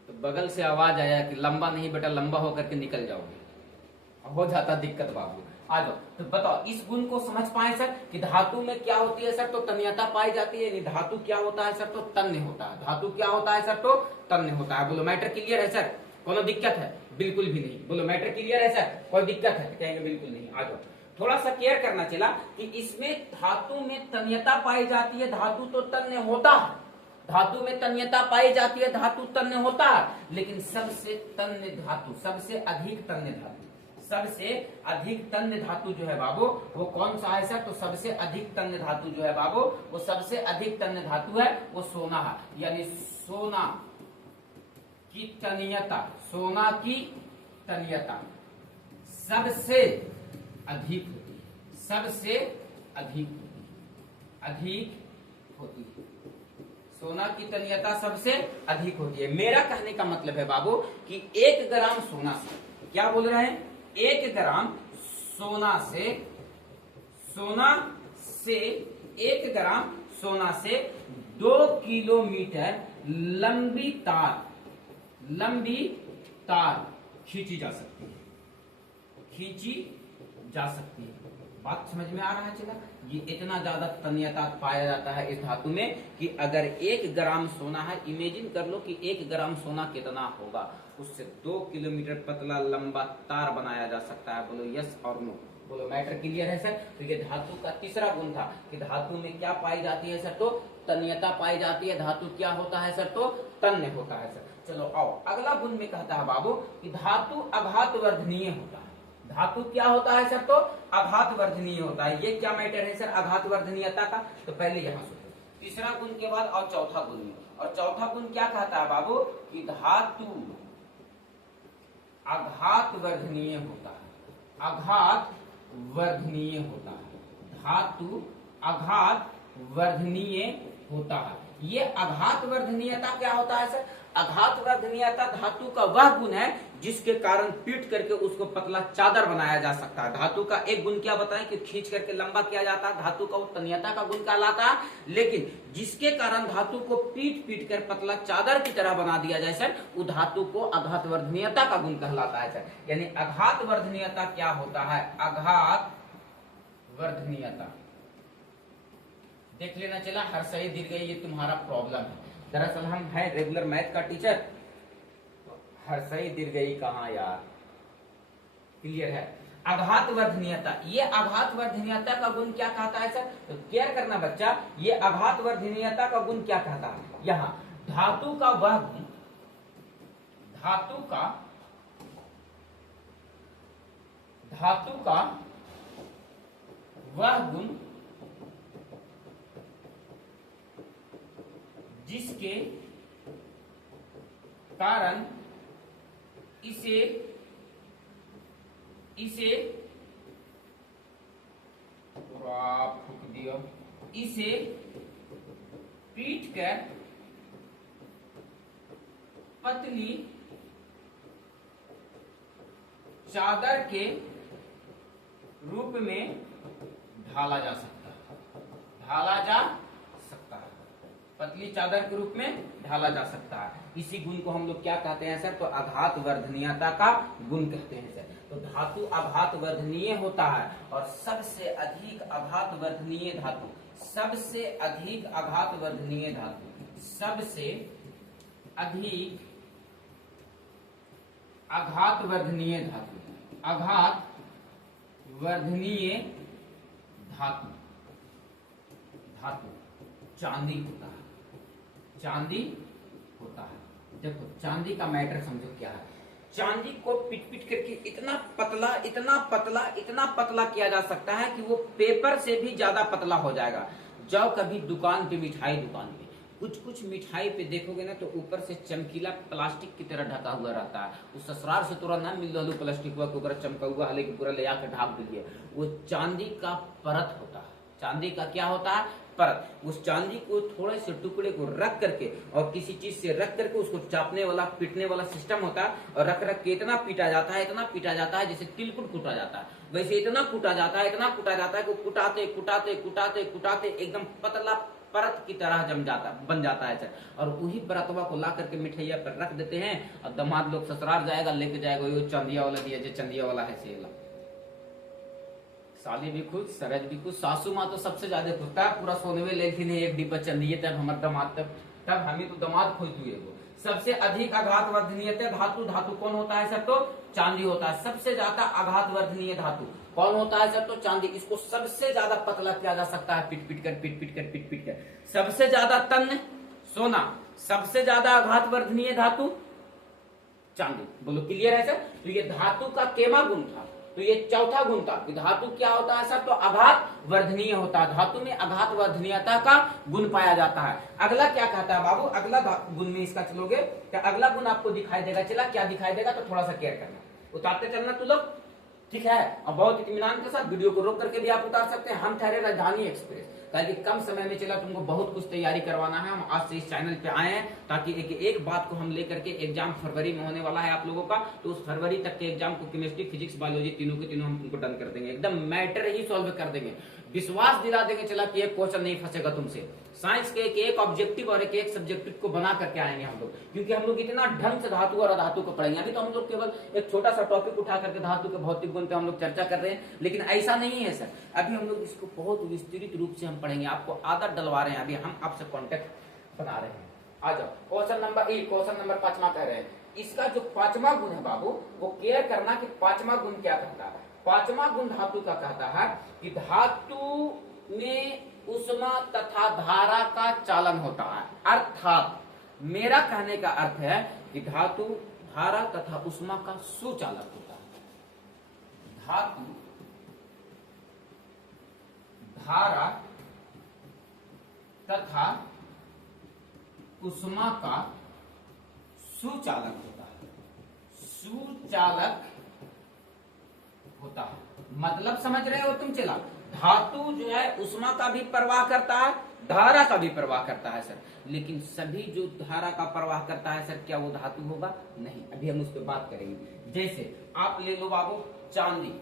तो बगल से आवाज आया कि लंबा नहीं बेटा, लंबा होकर के निकल जाओगे, हो जाता दिक्कत बाबू। आ जाओ, तो बताओ इस गुण को समझ पाए सर कि धातु में क्या होती है सर, तो तन्यता पाई जाती है। धातु क्या होता है सर, तो तन्य होता है। धातु क्या होता है सर, तो तन्य होता है। बोलो मैटर क्लियर है सर? कोनो दिक्कत है? बिल्कुल भी नहीं। बोलो मैटर क्लियर है सर? कोई दिक्कत है? कहेंगे बिल्कुल नहीं। आ जाओ, थोड़ा सा केयर करना चला कि इसमें धातु में तन्यता पाई जाती है, धातु तो तन्य होता है। धातु में तन्यता पाई जाती है, धातु तन्य होता है, लेकिन सबसे तन्य धातु, सबसे अधिक तन्य धातु, सबसे अधिक तन्य धातु जो है बाबू वो कौन सा है सर? तो सबसे अधिक तन्य धातु जो है बाबू वो सबसे अधिक तन्य धातु है वो सोना है। यानी सोना की तन्यता, सोना की तन्यता सबसे अधिक होती है, सबसे अधिक होती है। सोना की तन्यता सबसे अधिक होती है। मेरा कहने का मतलब है बाबू कि 1 ग्राम सोना से, क्या बोल रहे हैं? 1 ग्राम सोना से 1 ग्राम सोना से 2 किलोमीटर लंबी तार खींची जा सकती है। बात समझ में आ रहा है? चला, ये इतना ज्यादा तन्यता पाया जाता है इस धातु में कि अगर 1 ग्राम सोना है, इमेजिन कर लो कि 1 ग्राम सोना कितना होगा, उससे 2 किलोमीटर पतला लंबा तार बनाया जा सकता है। बोलो यस और नो? बोलो मैटर क्लियर है सर? तो ये धातु का तीसरा गुण था कि धातु में क्या पाई जाती है सर? तो तन्यता पाई जाती है। धातु क्या होता है सर? तो तन्य होता है सर। चलो आओ, अगला गुण में कहता है बाबू कि धातु आघात वर्धनीय होता है। धातु क्या होता है सर? तो आघात वर्धनीय होता है। ये क्या मैटर है सर आघात वर्धनीयता का? तो पहले यहाँ सुनो, तीसरा गुण के बाद और चौथा गुण में। और चौथा गुण क्या कहता है बाबू कि धातु आघात वर्धनीय होता है। आघात वर्धनीय होता है। धातु आघात वर्धनीय होता है। ये आघात वर्धनीयता क्या होता है सर? आघात वर्धनीयता धातु का वह गुण है जिसके कारण पीट करके उसको पतला चादर बनाया जा सकता है। धातु का एक गुण क्या बताएं कि खींच करके लंबा किया जाता है, धातु का वो तन्यता का गुण कहलाता है। लेकिन जिसके कारण धातु को पीट कर पतला चादर की तरह बना दिया जाए सर, वो धातु को आघात वर्धनीयता का गुण कहलाता है सर। यानी आघात वर्धनीयता क्या होता है? आघात वर्धनीयता देख लेना। चला, हर सही दीर्घई ये तुम्हारा प्रॉब्लम है। दरअसल हम है रेगुलर मैथ का टीचर, तो हर सही दीर्घई कहाँ यार? क्लियर है? आघात वर्धनीयता, ये आघात वर्धनीयता का गुण क्या कहता है सर? तो केयर करना बच्चा, ये आघात वर्धनीयता का गुण क्या कहता है? यहाँ धातु का वह गुण, धातु का वह गुण जिसके कारण इसे फूक दियो, इसे पीट कर पतली चादर के रूप में ढाला जा सकता है। पतली चादर के रूप में ढाला जा सकता है। इसी गुण को हम लोग क्या कहते हैं सर? तो आघात वर्धनीयता का गुण कहते हैं सर। तो धातु आघात वर्धनीय होता है और सबसे अधिक आघात वर्धनीय धातु, सबसे अधिक आघात वर्धनीय धातु, सबसे अधिक आघात वर्धनीय धातु, आघात वर्धनीय धातु चांदी होता है। चांदी होता है। देखो चांदी का मैटर समझो क्या है। चांदी को पीट करके इतना पतला किया जा सकता है कि वो पेपर से भी ज्यादा पतला हो जाएगा। जब कभी दुकान पे, मिठाई दुकान पे कुछ मिठाई पे देखोगे ना, तो ऊपर से चमकीला प्लास्टिक की तरह ढका हुआ रहता है। उस ससुराल से तुरंत ना मिल रहा प्लास्टिक के ऊपर चमका हुआ है, लेकिन पूरा ले आकर ढाक दिए। वो चांदी का परत होता है। चांदी का क्या होता है? परत। उस चांदी को थोड़े से टुकड़े को रख करके और किसी चीज से रख करके उसको चापने वाला, पीटने वाला सिस्टम होता है। और रख के इतना पीटा जाता है जैसे तिलकुट कूटा जाता है, वैसे इतना कूटा जाता है कि कुटाते एकदम पतला परत की तरह बन जाता है सर। और वही परतवा को ला करके मिठाइया पर रख देते हैं और दामाद लोग ससुराल जाएगा, लेके जाएगा वो चांदिया वाला दिया, जो चांदिया वाला है सेला। साली भी खुश, सरज भी खुश, सासू माँ तो सबसे ज्यादा खुश था। पूरा सोनवे लेकिन एक डिब्बा चंदिए तब हमारे दामाद, तब हमें तो दामाद खोज हुए। सबसे अधिक आघात वर्धनीय धातु कौन होता है सर? तो चांदी होता है। सबसे ज्यादा आघात वर्धनीय धातु कौन होता है सर? तो चांदी। इसको सबसे ज्यादा पतला किया जा सकता है पीट कर। सबसे ज्यादा तन्य सोना, सबसे ज्यादा आघात वर्धनीय धातु चांदी। बोलो क्लियर है सर। तो ये धातु का केमा गुण था, तो ये चौथा गुण था कि धातु क्या होता है सर, तो आघात वर्धनीय होता है, धातु में आघात वर्धनीयता का गुण पाया जाता है। अगला क्या कहता है बाबू, अगला गुण में इसका चलोगे क्या, अगला गुण आपको दिखाई देगा, चला क्या दिखाई देगा, तो थोड़ा सा केयर करना, उतारते चलना तू लोग, ठीक है। और बहुत इत्मीनान के साथ वीडियो को रोक करके भी आप उतार सकते हैं। हम ठहरे राजधानी एक्सप्रेस, ताकि कम समय में चला, तुमको बहुत कुछ तैयारी करवाना है। हम आज से इस चैनल पे आए हैं ताकि एक बात को हम लेकर के, एग्जाम फरवरी में होने वाला है आप लोगों का, तो उस फरवरी तक के एग्जाम को केमिस्ट्री, फिजिक्स, बायोलॉजी तीनों के तीनों हम तुमको डन कर देंगे, एकदम मैटर ही सॉल्व कर देंगे, विश्वास दिला देंगे चला कि एक क्वेश्चन नहीं फंसेगा तुमसे। साइंस के एक ऑब्जेक्टिव और एक सब्जेक्टिव को बना करके आएंगे हम लोग, क्योंकि हम लोग इतना ढंग से धातु और अधातु को पढ़ेंगे। अभी तो हम लोग केवल एक छोटा सा टॉपिक उठा करके धातु के भौतिक गुण पे हम लोग चर्चा कर रहे हैं, लेकिन ऐसा नहीं है सर, अभी हम लोग इसको बहुत विस्तृत रूप से हम पढ़ेंगे, आपको आदत डलवा रहे हैं, अभी हम आपसे कॉन्टेक्ट बना रहे हैं। आ जाओ क्वेश्चन नंबर 5 कह रहे हैं। इसका जो 5वां गुण है बाबू, वो केयर करना कि 5वां गुण क्या कहता है। 5वां गुण धातु का कहता है कि धातु में उष्मा तथा धारा का चालन होता है। अर्थात मेरा कहने का अर्थ है कि धातु धारा तथा उष्मा का सुचालक होता है। धातु धारा तथा उष्मा का सुचालक होता है। सुचालक होता है मतलब समझ रहे हो तुम चला, धातु जो है उष्मा का भी प्रवाह करता है, धारा का भी प्रवाह करता है सर, लेकिन सभी जो धारा का प्रवाह करता है सर, क्या वो धातु होगा? नहीं, अभी हम उस पर बात करेंगे। जैसे आप ले लो बाबू चांदी,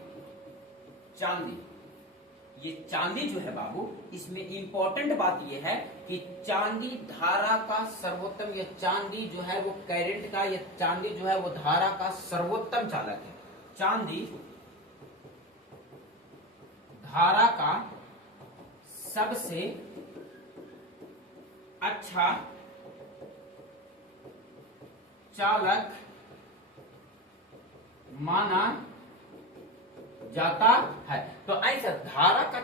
ये चांदी जो है बाबू, इसमें इंपॉर्टेंट बात ये है कि चांदी धारा का सर्वोत्तम, या चांदी जो है वो करंट का, या चांदी जो है वो धारा का सर्वोत्तम चालक है। चांदी धारा का सबसे अच्छा चालक माना जाता है। तो ऐसा धारा का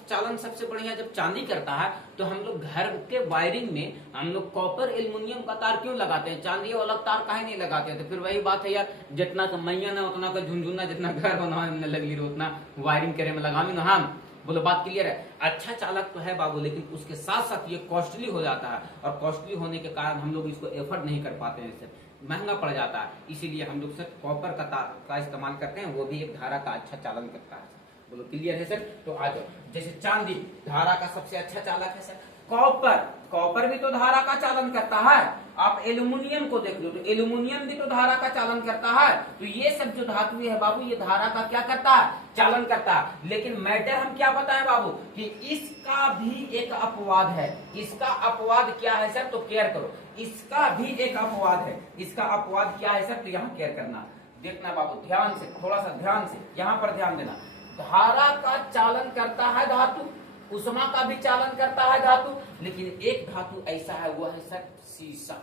चालन सबसे बढ़िया जब चांदी करता है, तो हम लोग घर के वायरिंग में हम लोग कॉपर एल्युमिनियम का तार क्यों लगाते हैं, चांदी वाला तार काहे नहीं लगाते हैं? तो फिर वही बात है यार, जितना का मैया ना उतना का झुंझुना, जितना घर बनाने लगी रहो उतना वायरिंग करे में लगामी ना। हम बोलो बात क्लियर है। अच्छा चालक तो है बाबू, लेकिन उसके साथ साथ ये कॉस्टली हो जाता है, और कॉस्टली होने के कारण हम लोग इसको एफर्ट नहीं कर पाते हैं, सर महंगा पड़ जाता है। इसीलिए हम लोग सर कॉपर का तार का इस्तेमाल करते हैं, वो भी एक धारा का अच्छा चालन करता है। बोलो क्लियर है सर। तो आ जाओ, जैसे चांदी धारा का सबसे अच्छा चालक है सर, कॉपर भी तो धारा का चालन करता है। आप एल्युमिनियम को देख लो, तो एल्युमिनियम भी तो धारा का चालन करता है। तो ये सब जो धातु है बाबू, ये धारा का क्या करता है? चालन करता है। लेकिन मैटर हम क्या बताएं बाबू, कि इसका भी एक अपवाद है। इसका अपवाद क्या है सर? तो केयर करो, इसका भी एक अपवाद है। इसका अपवाद क्या है सर? तो यहाँ केयर करना, देखना बाबू ध्यान से, थोड़ा सा ध्यान से, यहाँ पर ध्यान देना। धारा का चालन करता है धातु, उष्मा का भी चालन करता है धातु, लेकिन एक धातु ऐसा है, वो है सर सीसा।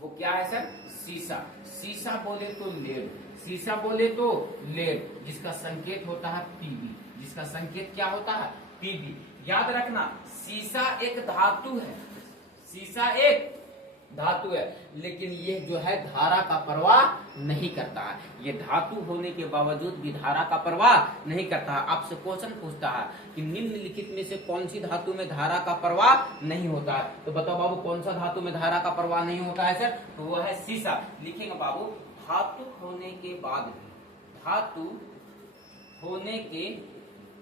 वो क्या है सर? सीसा। सीसा बोले तो लेड, सीसा बोले तो लेड, जिसका संकेत होता है पीबी। जिसका संकेत क्या होता है? पीबी। याद रखना, सीसा एक धातु है, सीसा एक धातु है, लेकिन ये जो है धारा का प्रवाह नहीं करता है। ये धातु होने के बावजूद भी धारा का प्रवाह नहीं करता है। आपसे क्वेश्चन पूछता है कि निम्नलिखित में से कौन सी धातु में धारा का प्रवाह नहीं होता है, तो बताओ बाबू कौन सा धातु में धारा का प्रवाह नहीं होता है सर? तो वो है सीसा। लिखेंगे बाबू, धातु होने के बाद भी, धातु होने के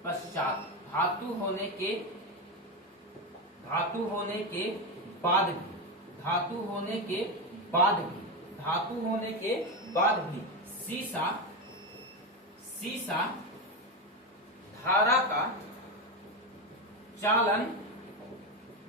पश्चात, धातु होने के बाद भी, धातु होने के बाद भी सीसा धारा का चालन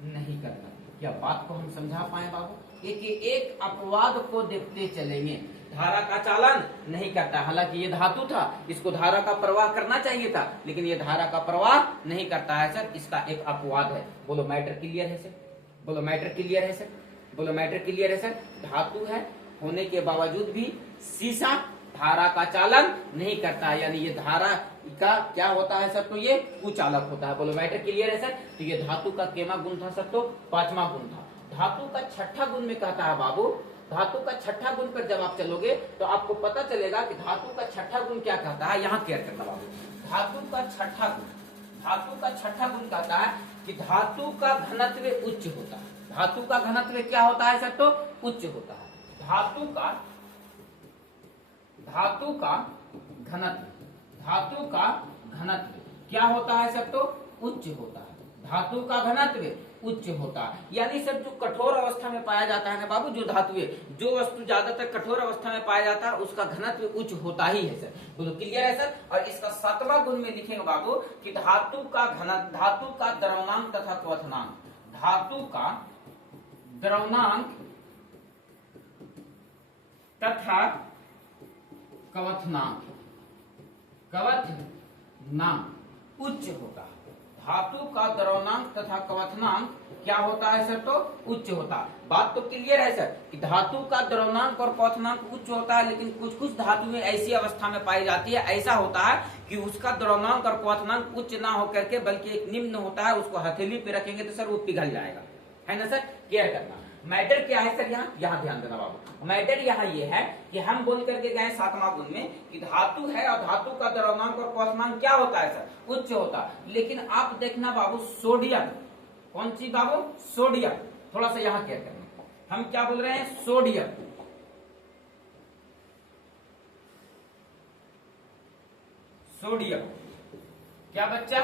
नहीं करता। क्या बात को हम समझा पाए बाबू? एक अपवाद को देखते चलेंगे। धारा का चालन नहीं करता, हालांकि ये धातु था, इसको धारा का प्रवाह करना चाहिए था, लेकिन ये धारा का प्रवाह नहीं करता है सर। इसका एक अपवाद है। बोलो मैटर क्लियर है सर? बोलो मैटर क्लियर है सर? बोलो मैटर क्लियर है सर? धातु है होने के बावजूद भी सीसा धारा का चालन नहीं करता, यानी ये धारा का क्या होता है सर? तो ये कुचालक होता है। बोलो मैटर क्लियर है सर? तो ये धातु का केमा गुण था सर, तो 5वां गुण था। धातु का 6ठा गुण में कहता है बाबू धातु का छठा गुण पर जब आप चलोगे तो आपको पता चलेगा कि धातु का छठा गुण क्या कहता है। यहाँ केयर करना बाबू, धातु का छठा गुण कहता है कि धातु का घनत्व उच्च होता है। धातु का घनत्व क्या होता है सर? तो उच्च होता है। धातु का घनत्व क्या होता है सर? तो उच्च होता है। धातु का घनत्व उच्च होता है, यानी सर जो कठोर अवस्था में पाया जाता है ना बाबू, जो धातु है, जो वस्तु ज्यादातर कठोर अवस्था में पाया जाता है उसका घनत्व उच्च होता ही है सर। बोलो क्लियर है सर। और इसका 7वां गुण में लिखेंगे बाबू कि धातु का द्रवणांक तथा क्वथनांक, धातु का द्रवणांक तथा कवथनांक उच्च होता है। धातु का द्रवणांक तथा कवथनांक क्या होता है सर? तो उच्च होता है। बात तो क्लियर है सर कि धातु का द्रवणांक और क्वथनांक उच्च होता है, लेकिन कुछ कुछ धातुएं ऐसी अवस्था में पाई जाती है, ऐसा होता है कि उसका द्रवणांक और क्वथनांक उच्च ना होकर के बल्कि एक निम्न होता है। उसको हथेली पे रखेंगे तो सर वो पिघल जाएगा, है ना सर। केयर करना। मैटर क्या है सर? यहाँ ध्यान देना बाबू। मैटर यहाँ ये है कि हम बोल करके गए 7वां गुण में कि धातु है और धातु का द्रवणांक और क्वथनांक क्या होता है सर? उच्च होता है। लेकिन आप देखना बाबू, सोडियम, कौन सी बाबू? सोडियम। थोड़ा सा यहाँ क्या करना, हम क्या बोल रहे हैं? सोडियम। क्या बच्चा?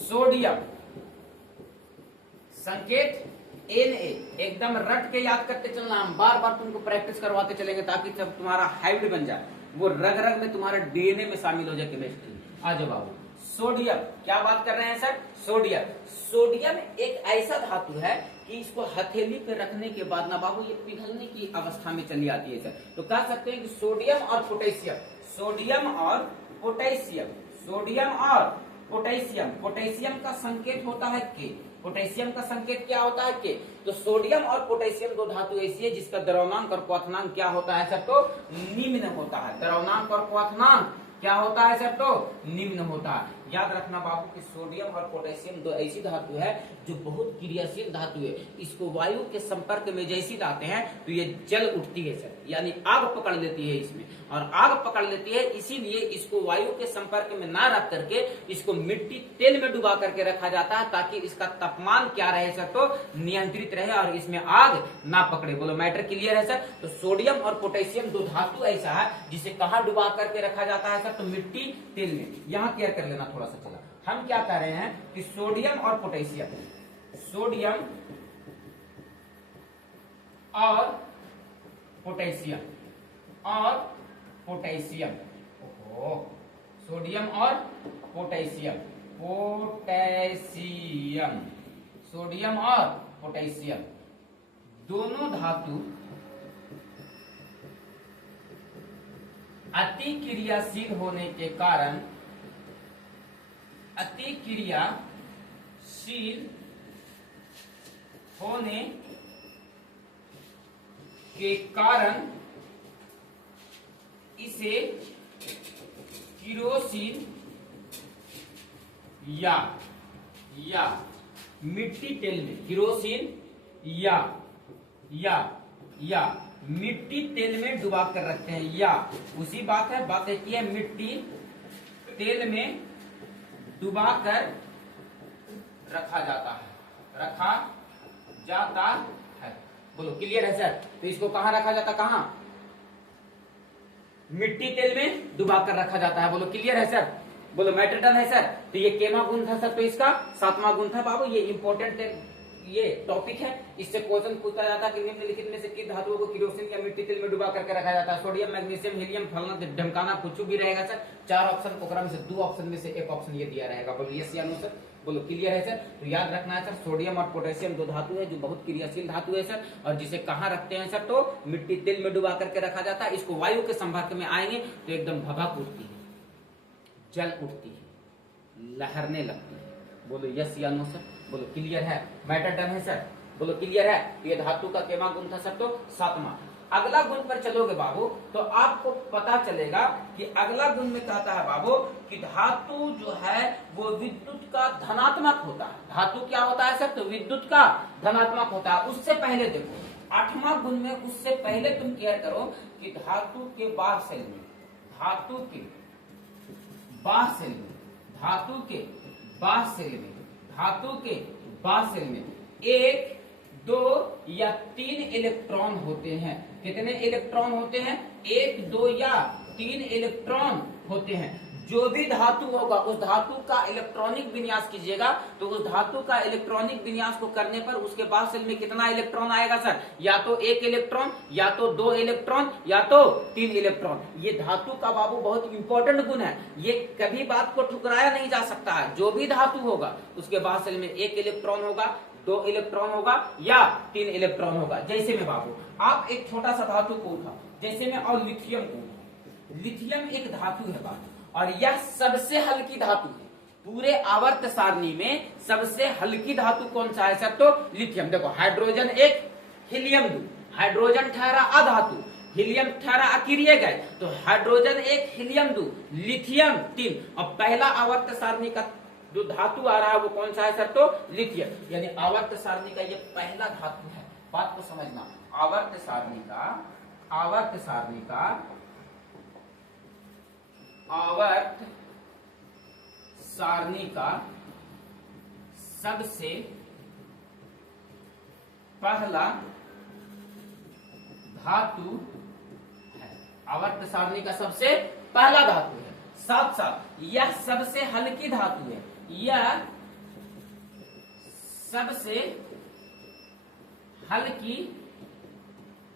सोडियम। संकेत Na, एकदम रट के याद करते चलना। हम बार बार तुमको प्रैक्टिस करवाते चलेंगे ताकि जब तुम्हारा हाइब्रिड बन जाए, वो रग रग में तुम्हारा डीएनए में शामिल हो जाए केमिस्ट्री। आ जाओ बाबू। सोडियम, क्या बात कर रहे हैं सर? सोडियम एक ऐसा धातु है कि इसको हथेली पे रखने के बाद ना बाबू ये पिघलने की अवस्था में चली आती है सर। तो कह सकते हैं कि सोडियम और पोटेशियम का संकेत होता है के। पोटेशियम का संकेत क्या होता है? के। तो सोडियम और पोटेशियम दो धातु ऐसी है जिसका द्रवणांक और क्वथनांक क्या होता है सर? तो निम्न होता है। द्रवणांक और क्वथनांक क्या होता है सर? तो निम्न होता है। याद रखना बाबू कि सोडियम और पोटेशियम दो ऐसी धातु है जो बहुत क्रियाशील धातु है। इसको वायु के संपर्क में जैसी लाते हैं तो ये जल उठती है सर, यानी आग पकड़ लेती है इसमें। और आग पकड़ लेती है इसीलिए इसको वायु के संपर्क में ना रख करके इसको मिट्टी तेल में डुबा करके रखा जाता है ताकि इसका तापमान क्या रहे सर? तो नियंत्रित रहे और इसमें आग ना पकड़े। बोलो मैटर क्लियर है सर। तो सोडियम और पोटेशियम दो धातु ऐसा है जिसे कहाँ डुबा करके रखा जाता है सर? तो मिट्टी तेल में। यहाँ केयर कर लेना थोड़ा सा। चला हम क्या कर रहे हैं कि सोडियम और पोटेशियम सोडियम और पोटेशियम दोनों धातु अति क्रियाशील होने के कारण इसे किरोसिन या मिट्टी तेल में, किरोसिन या मिट्टी तेल में डुबा कर रखते हैं। या उसी बात है कि मिट्टी तेल में डुबा कर रखा जाता है। बोलो क्लियर है सर। तो इसको कहाँ रखा जाता? कहाँ? मिट्टी तेल में डुबा कर रखा जाता है। बोलो क्लियर है सर। बोलो मैटर डन है सर। तो ये केमा गुण था सर, तो इसका 7वां गुण था बाबू। ये इंपॉर्टेंट ये टॉपिक है, इससे क्वेश्चन पूछा जाता है कि निम्नलिखित में से किस धातुओं को किरोसिन या मिट्टी तेल में डुबा करके रखा जाता है? सोडियम, मैग्नीशियम, हीलियम, फलना ढमकाना कुछ भी रहेगा सर। 4 ऑप्शन ओकरा में से 2 ऑप्शन में से एक ऑप्शन ये दिया रहेगा। बोलो यस या नो सर। बोलो क्लियर है सर। तो याद रखना है सर, सोडियम और पोटेशियम दो धातु है जो बहुत क्रियाशील धातु है सर, और जिसे कहाँ रखते हैं सर? तो मिट्टी तेल में डुबा करके रखा जाता है। इसको वायु के संपर्क में आएंगे तो एकदम भभक उठती है, जल उठती है, लहरने लगती है। बोलो यस या नो सर। बोलो क्लियर है। मैटर डन है सर। बोलो क्लियर है। ये धातु का केमा गुण था सर? तो 7वां। अगला गुण पर चलोगे बाबू तो आपको पता चलेगा कि अगला गुण में कहता है बाबू कि धातु जो है वो विद्युत का धनात्मक होता है। धातु क्या होता है सर? तो विद्युत का धनात्मक होता है। उससे पहले देखो, 8वां गुण में उससे पहले तुम केयर करो कि धातु के बाह्य सेल में, धातु के बाह्य सेल में, धातु के बाह्य सेल में, धातु के बाह्य सेल में 1, 2 या 3 इलेक्ट्रॉन होते हैं। कितने इलेक्ट्रॉन होते हैं? 1, 2 या 3 इलेक्ट्रॉन होते हैं। जो भी धातु होगा उस धातु का इलेक्ट्रॉनिक विन्यास कीजिएगा तो उस धातु का इलेक्ट्रॉनिक विन्यास को करने पर उसके बाद सेल में कितना इलेक्ट्रॉन आएगा सर? या तो 1 इलेक्ट्रॉन, या तो 2 इलेक्ट्रॉन, या तो 3 इलेक्ट्रॉन। ये धातु का बाबू बहुत इंपॉर्टेंट गुण है, ये कभी बात को ठुकराया नहीं जा सकता है। जो भी धातु होगा उसके बाद सेल में 1 इलेक्ट्रॉन होगा, 2 इलेक्ट्रॉन होगा या 3 इलेक्ट्रॉन होगा। जैसे में बाबू आप एक छोटा सा धातु को उठाओ, जैसे में और लिथियम को उठाओ। लिथियम एक धातु है बाबू और यह सबसे हल्की धातु है। पूरे आवर्त सारणी में सबसे हल्की धातु कौन सा है सर? तो लिथियम। देखो हाइड्रोजन 1, हीलियम 2, हाइड्रोजन ठहरा अधातु, हीलियम ठहरा अक्रिय गैस, तो हाइड्रोजन 1, हीलियम 2, लिथियम 3। और पहला आवर्त सारणी का जो धातु आ रहा है वो कौन सा है सर? तो लिथियम। यानी आवर्त सारणी का ये पहला धातु है। बात को समझना, आवर्त सारणी का, आवर्त सारणी का, आवर्त सारणी का सबसे पहला धातु है। आवर्त सारणी का सबसे पहला धातु है। साथ साथ यह सबसे हल्की धातु है, यह सबसे हल्की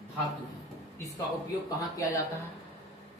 धातु है। इसका उपयोग कहाँ किया जाता है?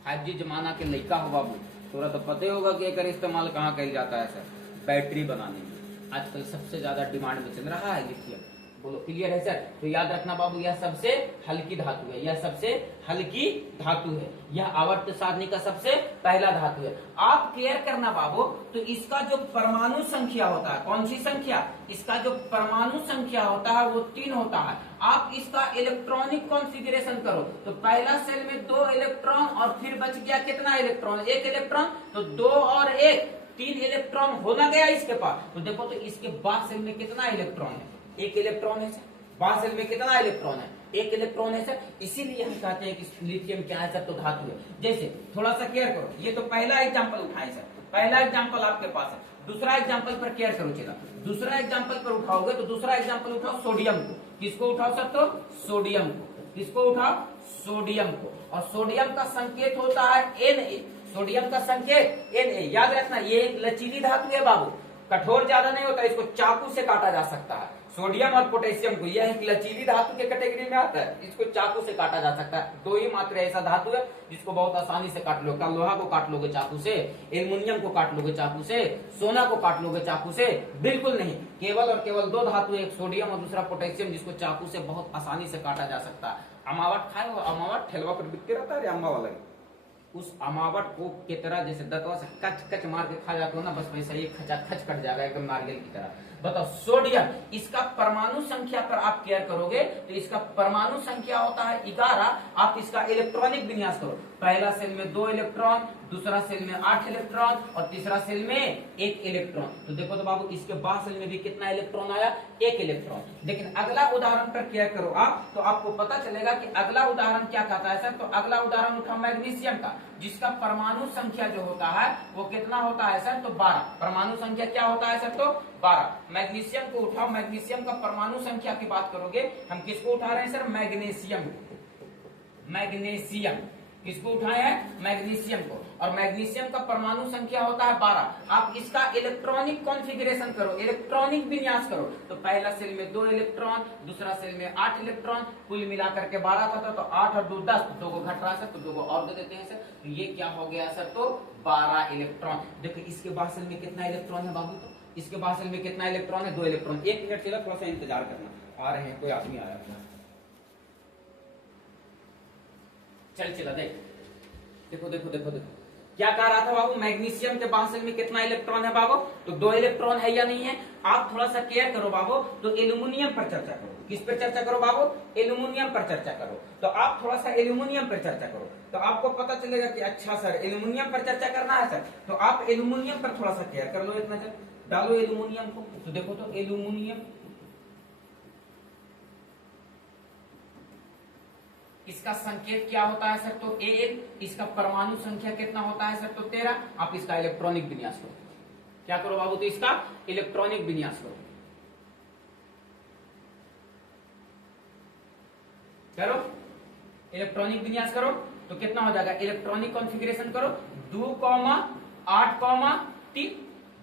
5G जमाना के लड़का हो बाबू, थोड़ा तो पता होगा कि एकर इस्तेमाल कहाँ किया जाता है सर? बैटरी बनाने में आजकल सबसे ज्यादा डिमांड में चल रहा है लिथियम। बोलो क्लियर है सर? तो याद रखना बाबू, यह सबसे हल्की धातु है, यह सबसे हल्की धातु है, यह आवर्त सारणी का सबसे पहला धातु है। आप केयर करना बाबू, तो इसका जो परमाणु संख्या होता है, कौन सी संख्या? इसका जो परमाणु संख्या होता है वो 3 होता है। आप इसका इलेक्ट्रॉनिक कॉन्फ़िगरेशन करो तो पहला सेल में 2 इलेक्ट्रॉन और फिर बच गया कितना इलेक्ट्रॉन? 1 इलेक्ट्रॉन। तो 2 और 1 3 इलेक्ट्रॉन होना गया इसके पास। तो देखो तो इसके बाद सेल में कितना इलेक्ट्रॉन है? 1 इलेक्ट्रॉन है सर। बाद सेल में कितना इलेक्ट्रॉन है? 1 इलेक्ट्रॉन है सर। इसीलिए हम कहते हैं कि लिथियम क्या है सर? तो धातु है। जैसे थोड़ा सा केयर करो, ये तो पहला एग्जांपल उठाए सर, पहला एग्जांपल आपके पास है। दूसरा एग्जांपल पर केयर करो चला, दूसरा एग्जांपल पर उठाओगे तो दूसरा एग्जांपल उठाओ सोडियम को। किसको उठाओ सर? तो सोडियम को। किसको उठाओ? सोडियम को। और सोडियम का संकेत होता है Na। सोडियम का संकेत Na। याद रखना ये एक लचीली धातु है बाबू, कठोर ज्यादा नहीं होता, इसको चाकू से काटा जा सकता है। सोडियम और पोटेशियम को, यह एक लचीली धातु के कैटेगरी में आता है, इसको चाकू से काटा जा सकता है। 2 ही मात्र ऐसा धातु है जिसको बहुत आसानी से काट लोगे। लोहा को काट लोगे चाकू से, एल्युमिनियम को काट लोगे चाकू से, सोना को काट लोगे चाकू से? बिल्कुल नहीं। केवल और केवल 2 धातु, एक सोडियम और दूसरा पोटेशियम, जिसको चाकू से बहुत आसानी से काटा जा सकता है। अमावट खाए हो? अमावट ठेलवा पर बिकते रहता है अम्मा वाला, उस अमावट को की तरह जैसे दतवा से कच कच मार के खा जाते हो ना, बस वैसा ये खचा खच कट जाएगा एकदम नारियल की तरह। बताओ सोडियम, इसका परमाणु संख्या पर आप केयर करोगे तो इसका परमाणु संख्या होता है 11। आप इसका इलेक्ट्रॉनिक विन्यास करो, पहला सेल में 2 इलेक्ट्रॉन, दूसरा सेल में 8 इलेक्ट्रॉन और तीसरा सेल में 1 इलेक्ट्रॉन। तो देखो तो बाबू इसके बाद सेल में भी कितना इलेक्ट्रॉन आया? 1 इलेक्ट्रॉन। लेकिन अगला उदाहरण पर केयर करो आप, तो आपको पता चलेगा कि अगला उदाहरण क्या कहता है सर? तो अगला उदाहरण उठा मैग्नीशियम का, जिसका परमाणु संख्या जो होता है वो कितना होता है सर? तो 12। परमाणु संख्या क्या होता है सर? तो 12। मैग्नीशियम को उठाओ, मैग्नीशियम का परमाणु संख्या की बात करोगे, हम किसको उठा रहे हैं सर? मैग्नीशियम को। मैग्नीशियम किसको उठाए हैं? मैग्नीशियम को। और मैग्नीशियम का परमाणु संख्या होता है 12। आप इसका इलेक्ट्रॉनिक कॉन्फ़िगरेशन करो, इलेक्ट्रॉनिक विन्यास करो, तो पहला सेल में 2 इलेक्ट्रॉन, दूसरा सेल में 8 इलेक्ट्रॉन, कुल मिलाकर के 12 था। तो 8 और 2 10, 2 को घट रहा है सर, तो 2 को और दे देते हैं सर। तो ये क्या हो गया सर? तो 12 इलेक्ट्रॉन। देखो इसके बाद सेल में कितना इलेक्ट्रॉन है बाबू? तो इसके बाद सेल में कितना इलेक्ट्रॉन है? 2 इलेक्ट्रॉन। 1 मिनट चला, थोड़ा सा इंतजार करना, आ रहे हैं, कोई आदमी आया अपना। चल चला देख, देखो देखो देखो देखो क्या कह रहा था बाबू? मैग्नीशियम के बाद सेल में कितना इलेक्ट्रॉन है बाबू? तो 2 इलेक्ट्रॉन है या नहीं है? आप थोड़ा सा केयर करो बाबू, तो एल्युमिनियम पर चर्चा करो। किस पर चर्चा करो बाबू? एल्युमिनियम पर चर्चा करो। तो आप थोड़ा सा एल्युमिनियम पर चर्चा करो तो आपको पता चलेगा कि अच्छा सर एल्युमिनियम पर चर्चा करना है सर, तो आप एल्युमिनियम पर थोड़ा सा केयर कर लो, एक नजर डालो एल्युमिनियम को। तो देखो तो एल्युमिनियम इसका संकेत क्या होता है सर, तो An, इसका परमाणु संख्या कितना होता है सर, तो 13। आप इसका इलेक्ट्रॉनिक विन्यास करो, क्या करो बाबू, तो इसका इलेक्ट्रॉनिक विन्यास करो, करो इलेक्ट्रॉनिक विन्यास करो, तो कितना हो जाएगा, इलेक्ट्रॉनिक कॉन्फ़िगरेशन करो 2,8,3,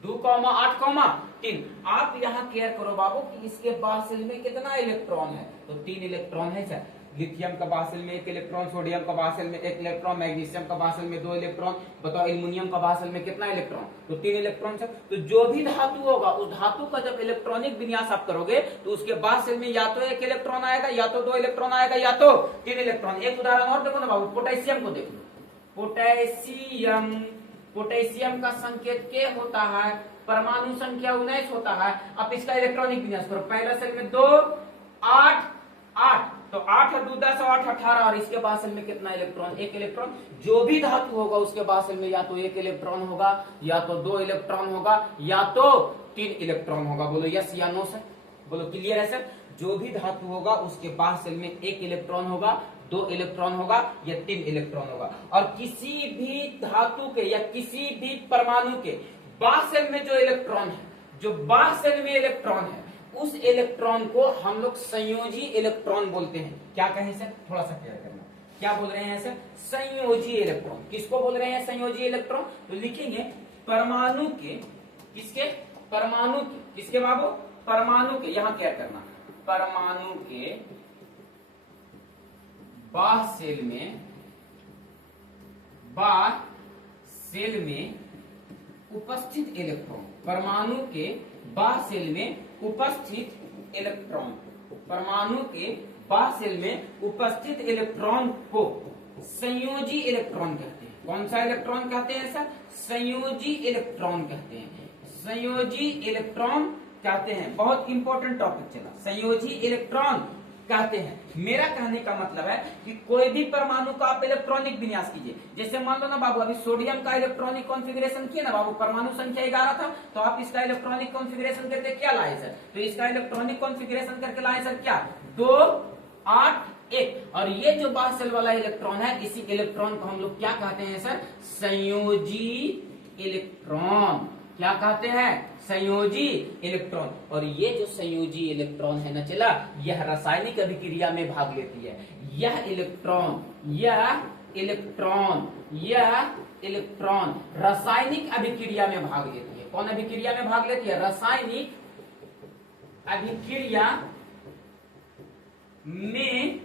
2,8,3। आप यहाँ केयर करो बाबू कि इसके बासेल में कितना इलेक्ट्रॉन है, तो 3 इलेक्ट्रॉन है सर। लिथियम का बासेल में 1 इलेक्ट्रॉन, सोडियम का बासेल में 1 इलेक्ट्रॉन, मैग्नीशियम का बासेल में 2 इलेक्ट्रॉन, बताओ एल्युमिनियम का बासेल में कितना इलेक्ट्रॉन, तो 3 इलेक्ट्रॉन सर। तो जो भी धातु होगा उस धातु का जब इलेक्ट्रॉनिक विन्यास आप करोगे तो उसके बासेल में या तो 1 इलेक्ट्रॉन आएगा, या तो 2 इलेक्ट्रॉन आएगा, या तो 3 इलेक्ट्रॉन। एक उदाहरण और देखो ना बाबू, पोटेशियम को देख लो, पोटेशियम, पोटेशियम का संकेत के होता है, परमाणु संख्या 19 होता है। अब इसका इलेक्ट्रॉनिक विन्यास करो, पहला सेल में 2, 8, 8, तो 8 और 2 10 और 8 18, और इसके बासेल में कितना इलेक्ट्रॉन, 1 इलेक्ट्रॉन। जो भी धातु होगा उसके बासेल में या तो 1 इलेक्ट्रॉन होगा, या तो 2 इलेक्ट्रॉन होगा, या तो 3 इलेक्ट्रॉन होगा। बोलो यस या नो सर, बोलो क्लियर है सर। जो भी धातु होगा उसके बासेल में 1 इलेक्ट्रॉन होगा, 2 इलेक्ट्रॉन होगा, या 3 इलेक्ट्रॉन होगा। और किसी भी धातु के या किसी भी परमाणु के बासेल में जो इलेक्ट्रॉन है, जो बासेल में इलेक्ट्रॉन है, उस इलेक्ट्रॉन को हम लोग संयोजी इलेक्ट्रॉन बोलते हैं। क्या कहें सर, थोड़ा सा क्लियर करना, क्या बोल रहे हैं सर, संयोजी इलेक्ट्रॉन। किसको बोल रहे हैं संयोजी इलेक्ट्रॉन, तो लिखेंगे परमाणु के, किसके, परमाणु के, किसके बाबू, परमाणु के, यहां क्या करना, परमाणु के बासेल में, बासेल में उपस्थित इलेक्ट्रॉन, परमाणु के बासेल में उपस्थित इलेक्ट्रॉन, परमाणु के बासेल में उपस्थित इलेक्ट्रॉन को संयोजी इलेक्ट्रॉन कहते हैं। कौन सा इलेक्ट्रॉन कहते हैं सर, संयोजी इलेक्ट्रॉन कहते हैं, संयोजी इलेक्ट्रॉन कहते हैं। बहुत इंपॉर्टेंट टॉपिक चला, संयोजी इलेक्ट्रॉन कहते हैं। मेरा कहने का मतलब है कि कोई भी परमाणु का आप इलेक्ट्रॉनिक विन्यास कीजिए। जैसे मान लो ना बाबू, अभी सोडियम का इलेक्ट्रॉनिक कॉन्फ़िगरेशन किया ना बाबू, परमाणु संख्या 11 था, तो आप इसका इलेक्ट्रॉनिक कॉन्फ़िगरेशन करके क्या लाए सर, तो इसका इलेक्ट्रॉनिक कॉन्फ़िगरेशन करके लाए सर क्या, 2, 8, 1। और ये जो बासेल वाला इलेक्ट्रॉन है, इसी इलेक्ट्रॉन को हम लोग क्या कहते हैं सर, संयोजी इलेक्ट्रॉन। क्या कहते हैं, संयोजी इलेक्ट्रॉन। और ये जो संयोजी इलेक्ट्रॉन है ना चला, यह रासायनिक अभिक्रिया में भाग लेती है। यह इलेक्ट्रॉन, यह इलेक्ट्रॉन, यह इलेक्ट्रॉन रासायनिक अभिक्रिया में भाग लेती है। कौन अभिक्रिया में भाग लेती है, रासायनिक अभिक्रिया में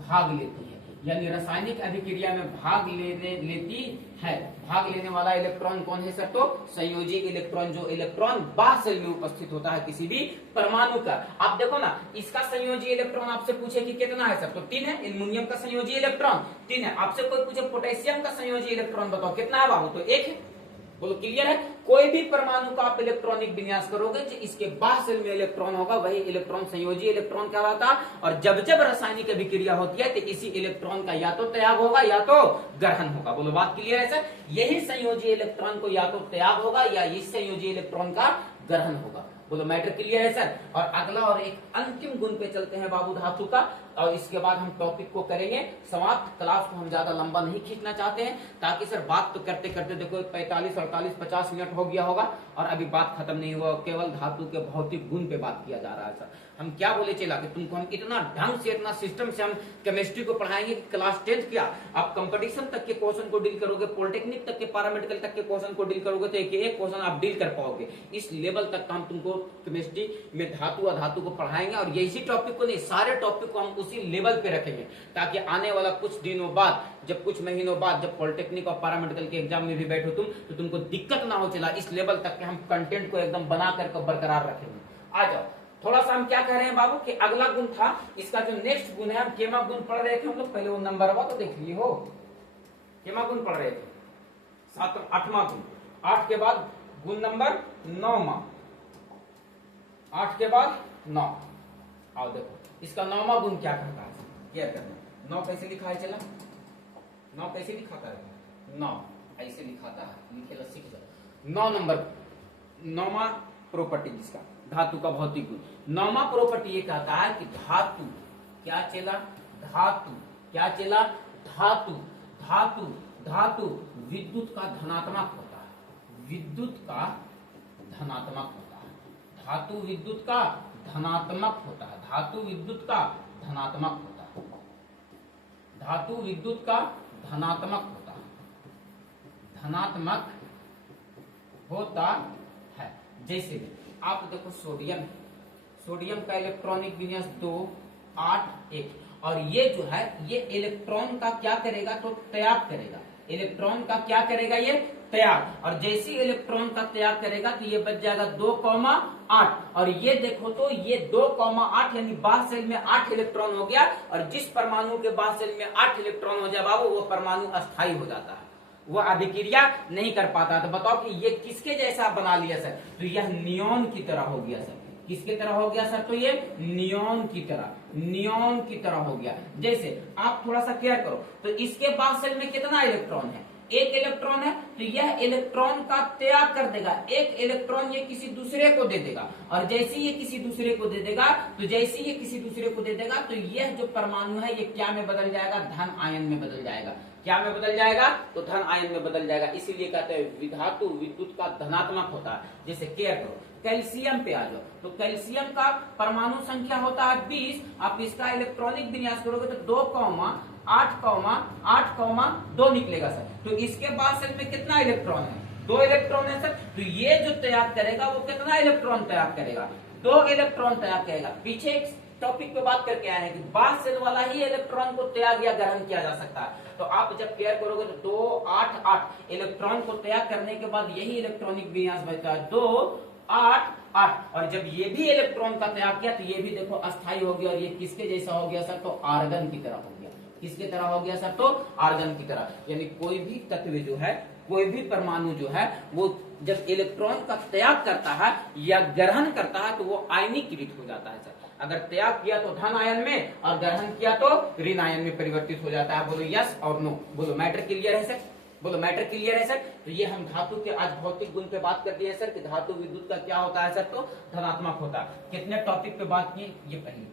भाग लेती है, यानी रासायनिक अभिक्रिया में भाग लेती है। भाग लेने वाला इलेक्ट्रॉन कौन है सर, तो संयोजी इलेक्ट्रॉन। जो इलेक्ट्रॉन बासेल में उपस्थित होता है किसी भी परमाणु का। आप देखो ना, इसका संयोजी इलेक्ट्रॉन आपसे पूछे कि कितना है सर, तो 3 है। एल्युमिनियम का संयोजी इलेक्ट्रॉन 3 है। आपसे कोई पूछे पोटेशियम का संयोजी इलेक्ट्रॉन बताओ कितना है बाबू, तो 1 है। बोलो क्लियर है। कोई भी परमाणु का आप इलेक्ट्रॉनिक विन्यास करोगे, जो इसके बासेल में इलेक्ट्रॉन होगा वही इलेक्ट्रॉन संयोजी इलेक्ट्रॉन कहलाता। और जब जब रासायनिक अभिक्रिया होती है तो इसी इलेक्ट्रॉन का या तो त्याग होगा या तो ग्रहण होगा। बोलो बात क्लियर है सर। यही संयोजी इलेक्ट्रॉन को या तो त्याग होगा या इस संयोजी इलेक्ट्रॉन का ग्रहण होगा। बोलो मैटर क्लियर है सर। और अगला और एक अंतिम गुण पे चलते हैं बाबू धातु का, और इसके बाद हम टॉपिक को करेंगे समाप्त। क्लास को हम ज्यादा लंबा नहीं खींचना चाहते हैं, ताकि सर बात तो करते करते देखो 45, 48, 50 मिनट हो गया होगा और अभी बात खत्म नहीं हुआ। केवल धातु के भौतिक गुण पे बात किया जा रहा है सर। हम क्या बोले चला कि तुमको हम इतना ढंग से, इतना सिस्टम से हम केमिस्ट्री को पढ़ाएंगे कि क्लास 10th क्या आप कंपटीशन तक के क्वेश्चन को डील करोगे, पॉलिटेक्निक तक के, पैरामेडिकल तक के क्वेश्चन को डील करोगे तो एक एक क्वेश्चन आप डील कर पाओगे। इस लेवल तक हम तुमको केमिस्ट्री में धातु और धातु को पढ़ाएंगे, और यही टॉपिक को नहीं, सारे टॉपिक को हम उसी लेवल पे रखेंगे, ताकि आने वाला कुछ दिनों बाद, जब कुछ महीनों बाद जब पॉलिटेक्निक और पैरामेडिकल के एग्जाम में भी बैठो तुम, तो तुमको दिक्कत ना हो। चला इस लेवल तक के हम कंटेंट को एकदम बना करके बरकरार रखेंगे। आ जाओ, थोड़ा सा हम क्या कह रहे हैं बाबू कि अगला गुण था इसका, जो नेक्स्ट गुण है, हम केमा गुण पढ़ रहे थे हम लोग पहले, वो नंबर हुआ तो देख लिए हो, केमा गुण पढ़ रहे थे, 8वां गुण। 8 के बाद गुण नंबर 9वां, 8 के बाद 9। आओ देखो इसका 9वां गुण क्या करता है, क्या करना। 9 कैसे लिखा है चला, 9 कैसे लिखाता है, 9 ऐसे लिखाता है, लिखेला सीख जाओ। 9 नंबर, 9वां प्रॉपर्टी जिसका धातु का भौतिक गुण, 9वां प्रॉपर्टी ये कहता है कि धातु क्या चला, धातु क्या चला? धातु। धातु धातु विद्युत का धनात्मक होता है, विद्युत का धनात्मक होता है, धातु विद्युत का धनात्मक होता है, धातु विद्युत का धनात्मक होता है, धातु विद्युत का धनात्मक होता है, धनात्मक होता है। जैसे आप देखो सोडियम, सोडियम का इलेक्ट्रॉनिक विन्यास 2 8 1, और ये जो है ये इलेक्ट्रॉन का क्या करेगा? तो त्याग करेगा, इलेक्ट्रॉन का क्या करेगा? ये त्याग। और जैसे इलेक्ट्रॉन का त्याग करेगा तो ये बच जाएगा 2,8, और ये देखो तो ये 2,8 यानी बाह्य शेल में 8 इलेक्ट्रॉन हो गया, और जिस परमाणु के बाह्य शेल में 8 इलेक्ट्रॉन हो जाए बाबू वो परमाणु अस्थायी हो जाता है, वो अभिक्रिया नहीं कर पाता। तो बताओ कि ये किसके जैसा बना लिया सर? तो यह नियोन की तरह हो गया सर। किसके तरह हो गया सर? तो ये नियोन की तरह, नियोन की तरह हो गया। जैसे आप थोड़ा सा केयर करो तो इसके बाह्य शेल में कितना इलेक्ट्रॉन है? 1 इलेक्ट्रॉन है, तो यह इलेक्ट्रॉन का त्याग कर देगा, 1 इलेक्ट्रॉन ये किसी दूसरे को दे देगा, और जैसे ये किसी दूसरे को दे देगा तो जैसे ये किसी दूसरे को दे देगा तो यह जो परमाणु है ये क्या में बदल जाएगा? धन आयन में बदल जाएगा। क्या में बदल जाएगा? तो धन आयन में बदल जाएगा। इसीलिए कहते हैं धातु विद्युत का धनात्मक होता है। जैसे केयर करो, कैल्शियम पे आ जाओ, तो कैल्शियम का परमाणु संख्या होता है 20, आप इसका इलेक्ट्रॉनिक विन्यास करोगे तो 2,8,8,2 निकलेगा सर। तो इसके बाद शेल में कितना इलेक्ट्रॉन है? 2 इलेक्ट्रॉन है सर। तो ये जो त्याग करेगा वो कितना इलेक्ट्रॉन त्याग करेगा? 2 इलेक्ट्रॉन त्याग करेगा। पीछे एक टॉपिक पे बात करके आए हैं कि बाह्य शेल वाला ही इलेक्ट्रॉन को त्याग या ग्रहण किया जा सकता है। तो आप जब केयर करोगे तो 2 8 8 इलेक्ट्रॉन को त्याग करने के बाद यही इलेक्ट्रॉनिक विन्यास बचता है 2 8 8, और जब ये भी इलेक्ट्रॉन का त्याग किया तो ये भी देखो अस्थायी हो गया, और ये किसके जैसा हो गया सर? तो आर्गन की तरह हो गया। किसके तरह हो गया सर? तो आर्गन की तरह। यानी कोई भी तत्व जो है, कोई भी परमाणु जो है वो जब इलेक्ट्रॉन का त्याग करता है या ग्रहण करता है तो वो आयनीकृत हो जाता है सर। अगर त्याग किया तो धन आयन में, और ग्रहण किया तो ऋण आयन में परिवर्तित हो जाता है। बोलो यस और नो, बोलो मैटर क्लियर है सर? बोलो मैटर क्लियर है सर? तो ये हम धातु के आज भौतिक गुण पे बात कर दिए सर कि धातु विद्युत का क्या होता है सर? तो धनात्मक होता है। कितने टॉपिक पे बात किए? ये पहले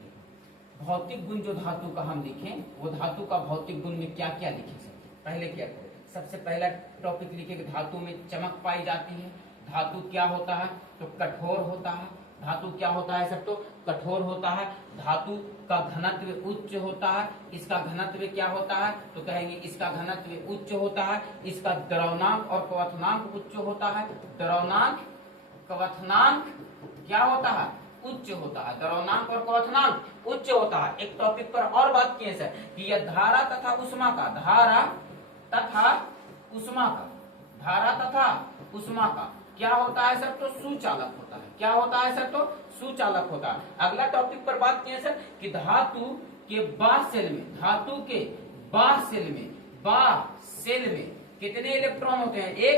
भौतिक गुण जो धातु का हम लिखे, वो धातु का भौतिक गुण में क्या क्या लिखे सर? पहले क्या करें? सबसे पहला टॉपिक लिखे कि धातु में चमक पाई जाती है। धातु क्या होता है? तो कठोर होता है। धातु क्या होता है सर? तो कठोर होता है। धातु का घनत्व उच्च होता है। इसका घनत्व क्या होता है? तो कहेंगे इसका घनत्व उच्च होता है। इसका द्रव्यनांक और क्वथनांक उच्च होता है। द्रव्यनांक क्वथनांक क्या होता है? उच्च होता है। द्रव्यनांक और क्वथनांक उच्च होता है। एक टॉपिक पर और बात किए सर कि यह धारा तथा उष्मा का, धारा तथा उष्मा का, धारा तथा उष्मा का क्या होता है सर? तो सुचालक होता है। क्या होता है सर? तो सुचालक होता है। अगला टॉपिक पर बात किए सर कि धातु के बाह्य शेल में, धातु के बाह्य शेल में, बाह्य शेल में कितने इलेक्ट्रॉन होते हैं? 1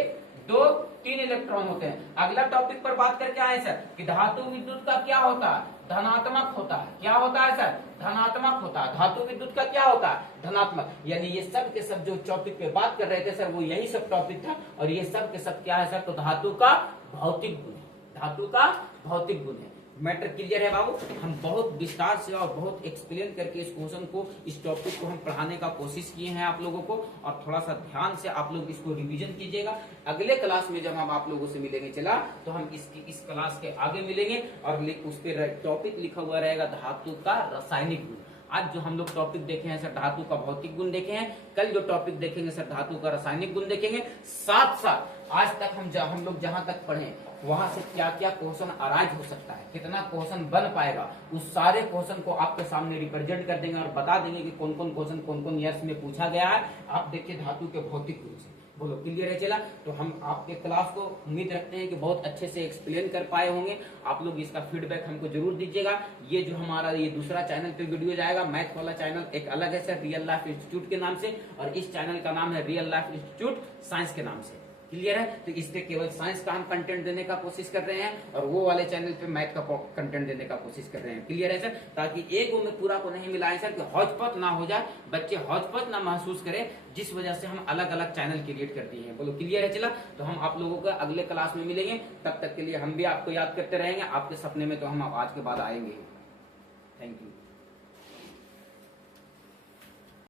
2 3 इलेक्ट्रॉन होते हैं। अगला टॉपिक पर बात करके आए सर कि धातु विद्युत का क्या होता है? धनात्मक होता है। क्या होता है सर? धनात्मक होता है। धातु विद्युत का क्या होता है? धनात्मक। यानी ये सब के सब जो टॉपिक पे बात कर रहे थे सर वो यही सब टॉपिक था, और ये सब के सब क्या है सर? तो धातु का भौतिक गुण है। धातु का भौतिक गुण है। मैटर क्लियर है बाबू? हम बहुत विस्तार से और बहुत एक्सप्लेन करके इस क्वेश्चन को, इस टॉपिक को हम पढ़ाने का कोशिश किए हैं आप लोगों को, और थोड़ा सा ध्यान से आप लोग इसको रिवीजन कीजिएगा। अगले क्लास में जब हम आप लोगों से मिलेंगे चला तो हम इस क्लास के आगे मिलेंगे, और उस पर टॉपिक लिखा हुआ रहेगा धातु का रासायनिक गुण। आज जो हम लोग टॉपिक देखे हैं सर धातु का भौतिक गुण देखे हैं, कल जो टॉपिक देखेंगे सर धातु का रासायनिक गुण देखेंगे। साथ साथ आज तक हम लोग जहां तक पढ़े वहां से क्या क्या क्वेश्चन अराइज हो सकता है, कितना क्वेश्चन बन पाएगा, उस सारे क्वेश्चन को आपके सामने रिप्रेजेंट कर देंगे और बता देंगे कि कौन कौन क्वेश्चन कौन कौन ईयर्स में पूछा गया है। आप देखिए धातु के भौतिक गुण से। बोलो क्लियर है चला? तो हम आपके क्लास को उम्मीद रखते हैं कि बहुत अच्छे से एक्सप्लेन कर पाए होंगे। आप लोग इसका फीडबैक हमको जरूर दीजिएगा। ये जो हमारा ये दूसरा चैनल पे वीडियो जाएगा, मैथ वाला चैनल एक अलग है सर, रियल लाइफ इंस्टीट्यूट के नाम से, और इस चैनल का नाम है रियल लाइफ इंस्टीट्यूट साइंस के नाम से। क्लियर है? तो इस पे केवल साइंस का हम कंटेंट देने का कोशिश कर रहे हैं, और वो वाले चैनल पे मैथ का कंटेंट देने का कोशिश कर रहे हैं। क्लियर है सर? ताकि एक में पूरा को नहीं मिलाएं सर, कि हौच-पौच ना हो जाए, बच्चे हौच-पौच ना महसूस करें, जिस वजह से हम अलग अलग चैनल क्रिएट करती हैं। बोलो क्लियर है चला? तो हम आप लोगों को अगले क्लास में मिलेंगे, तब तक के लिए हम भी आपको याद करते रहेंगे। आपके सपने में तो हम आज के बाद आएंगे। Thank you.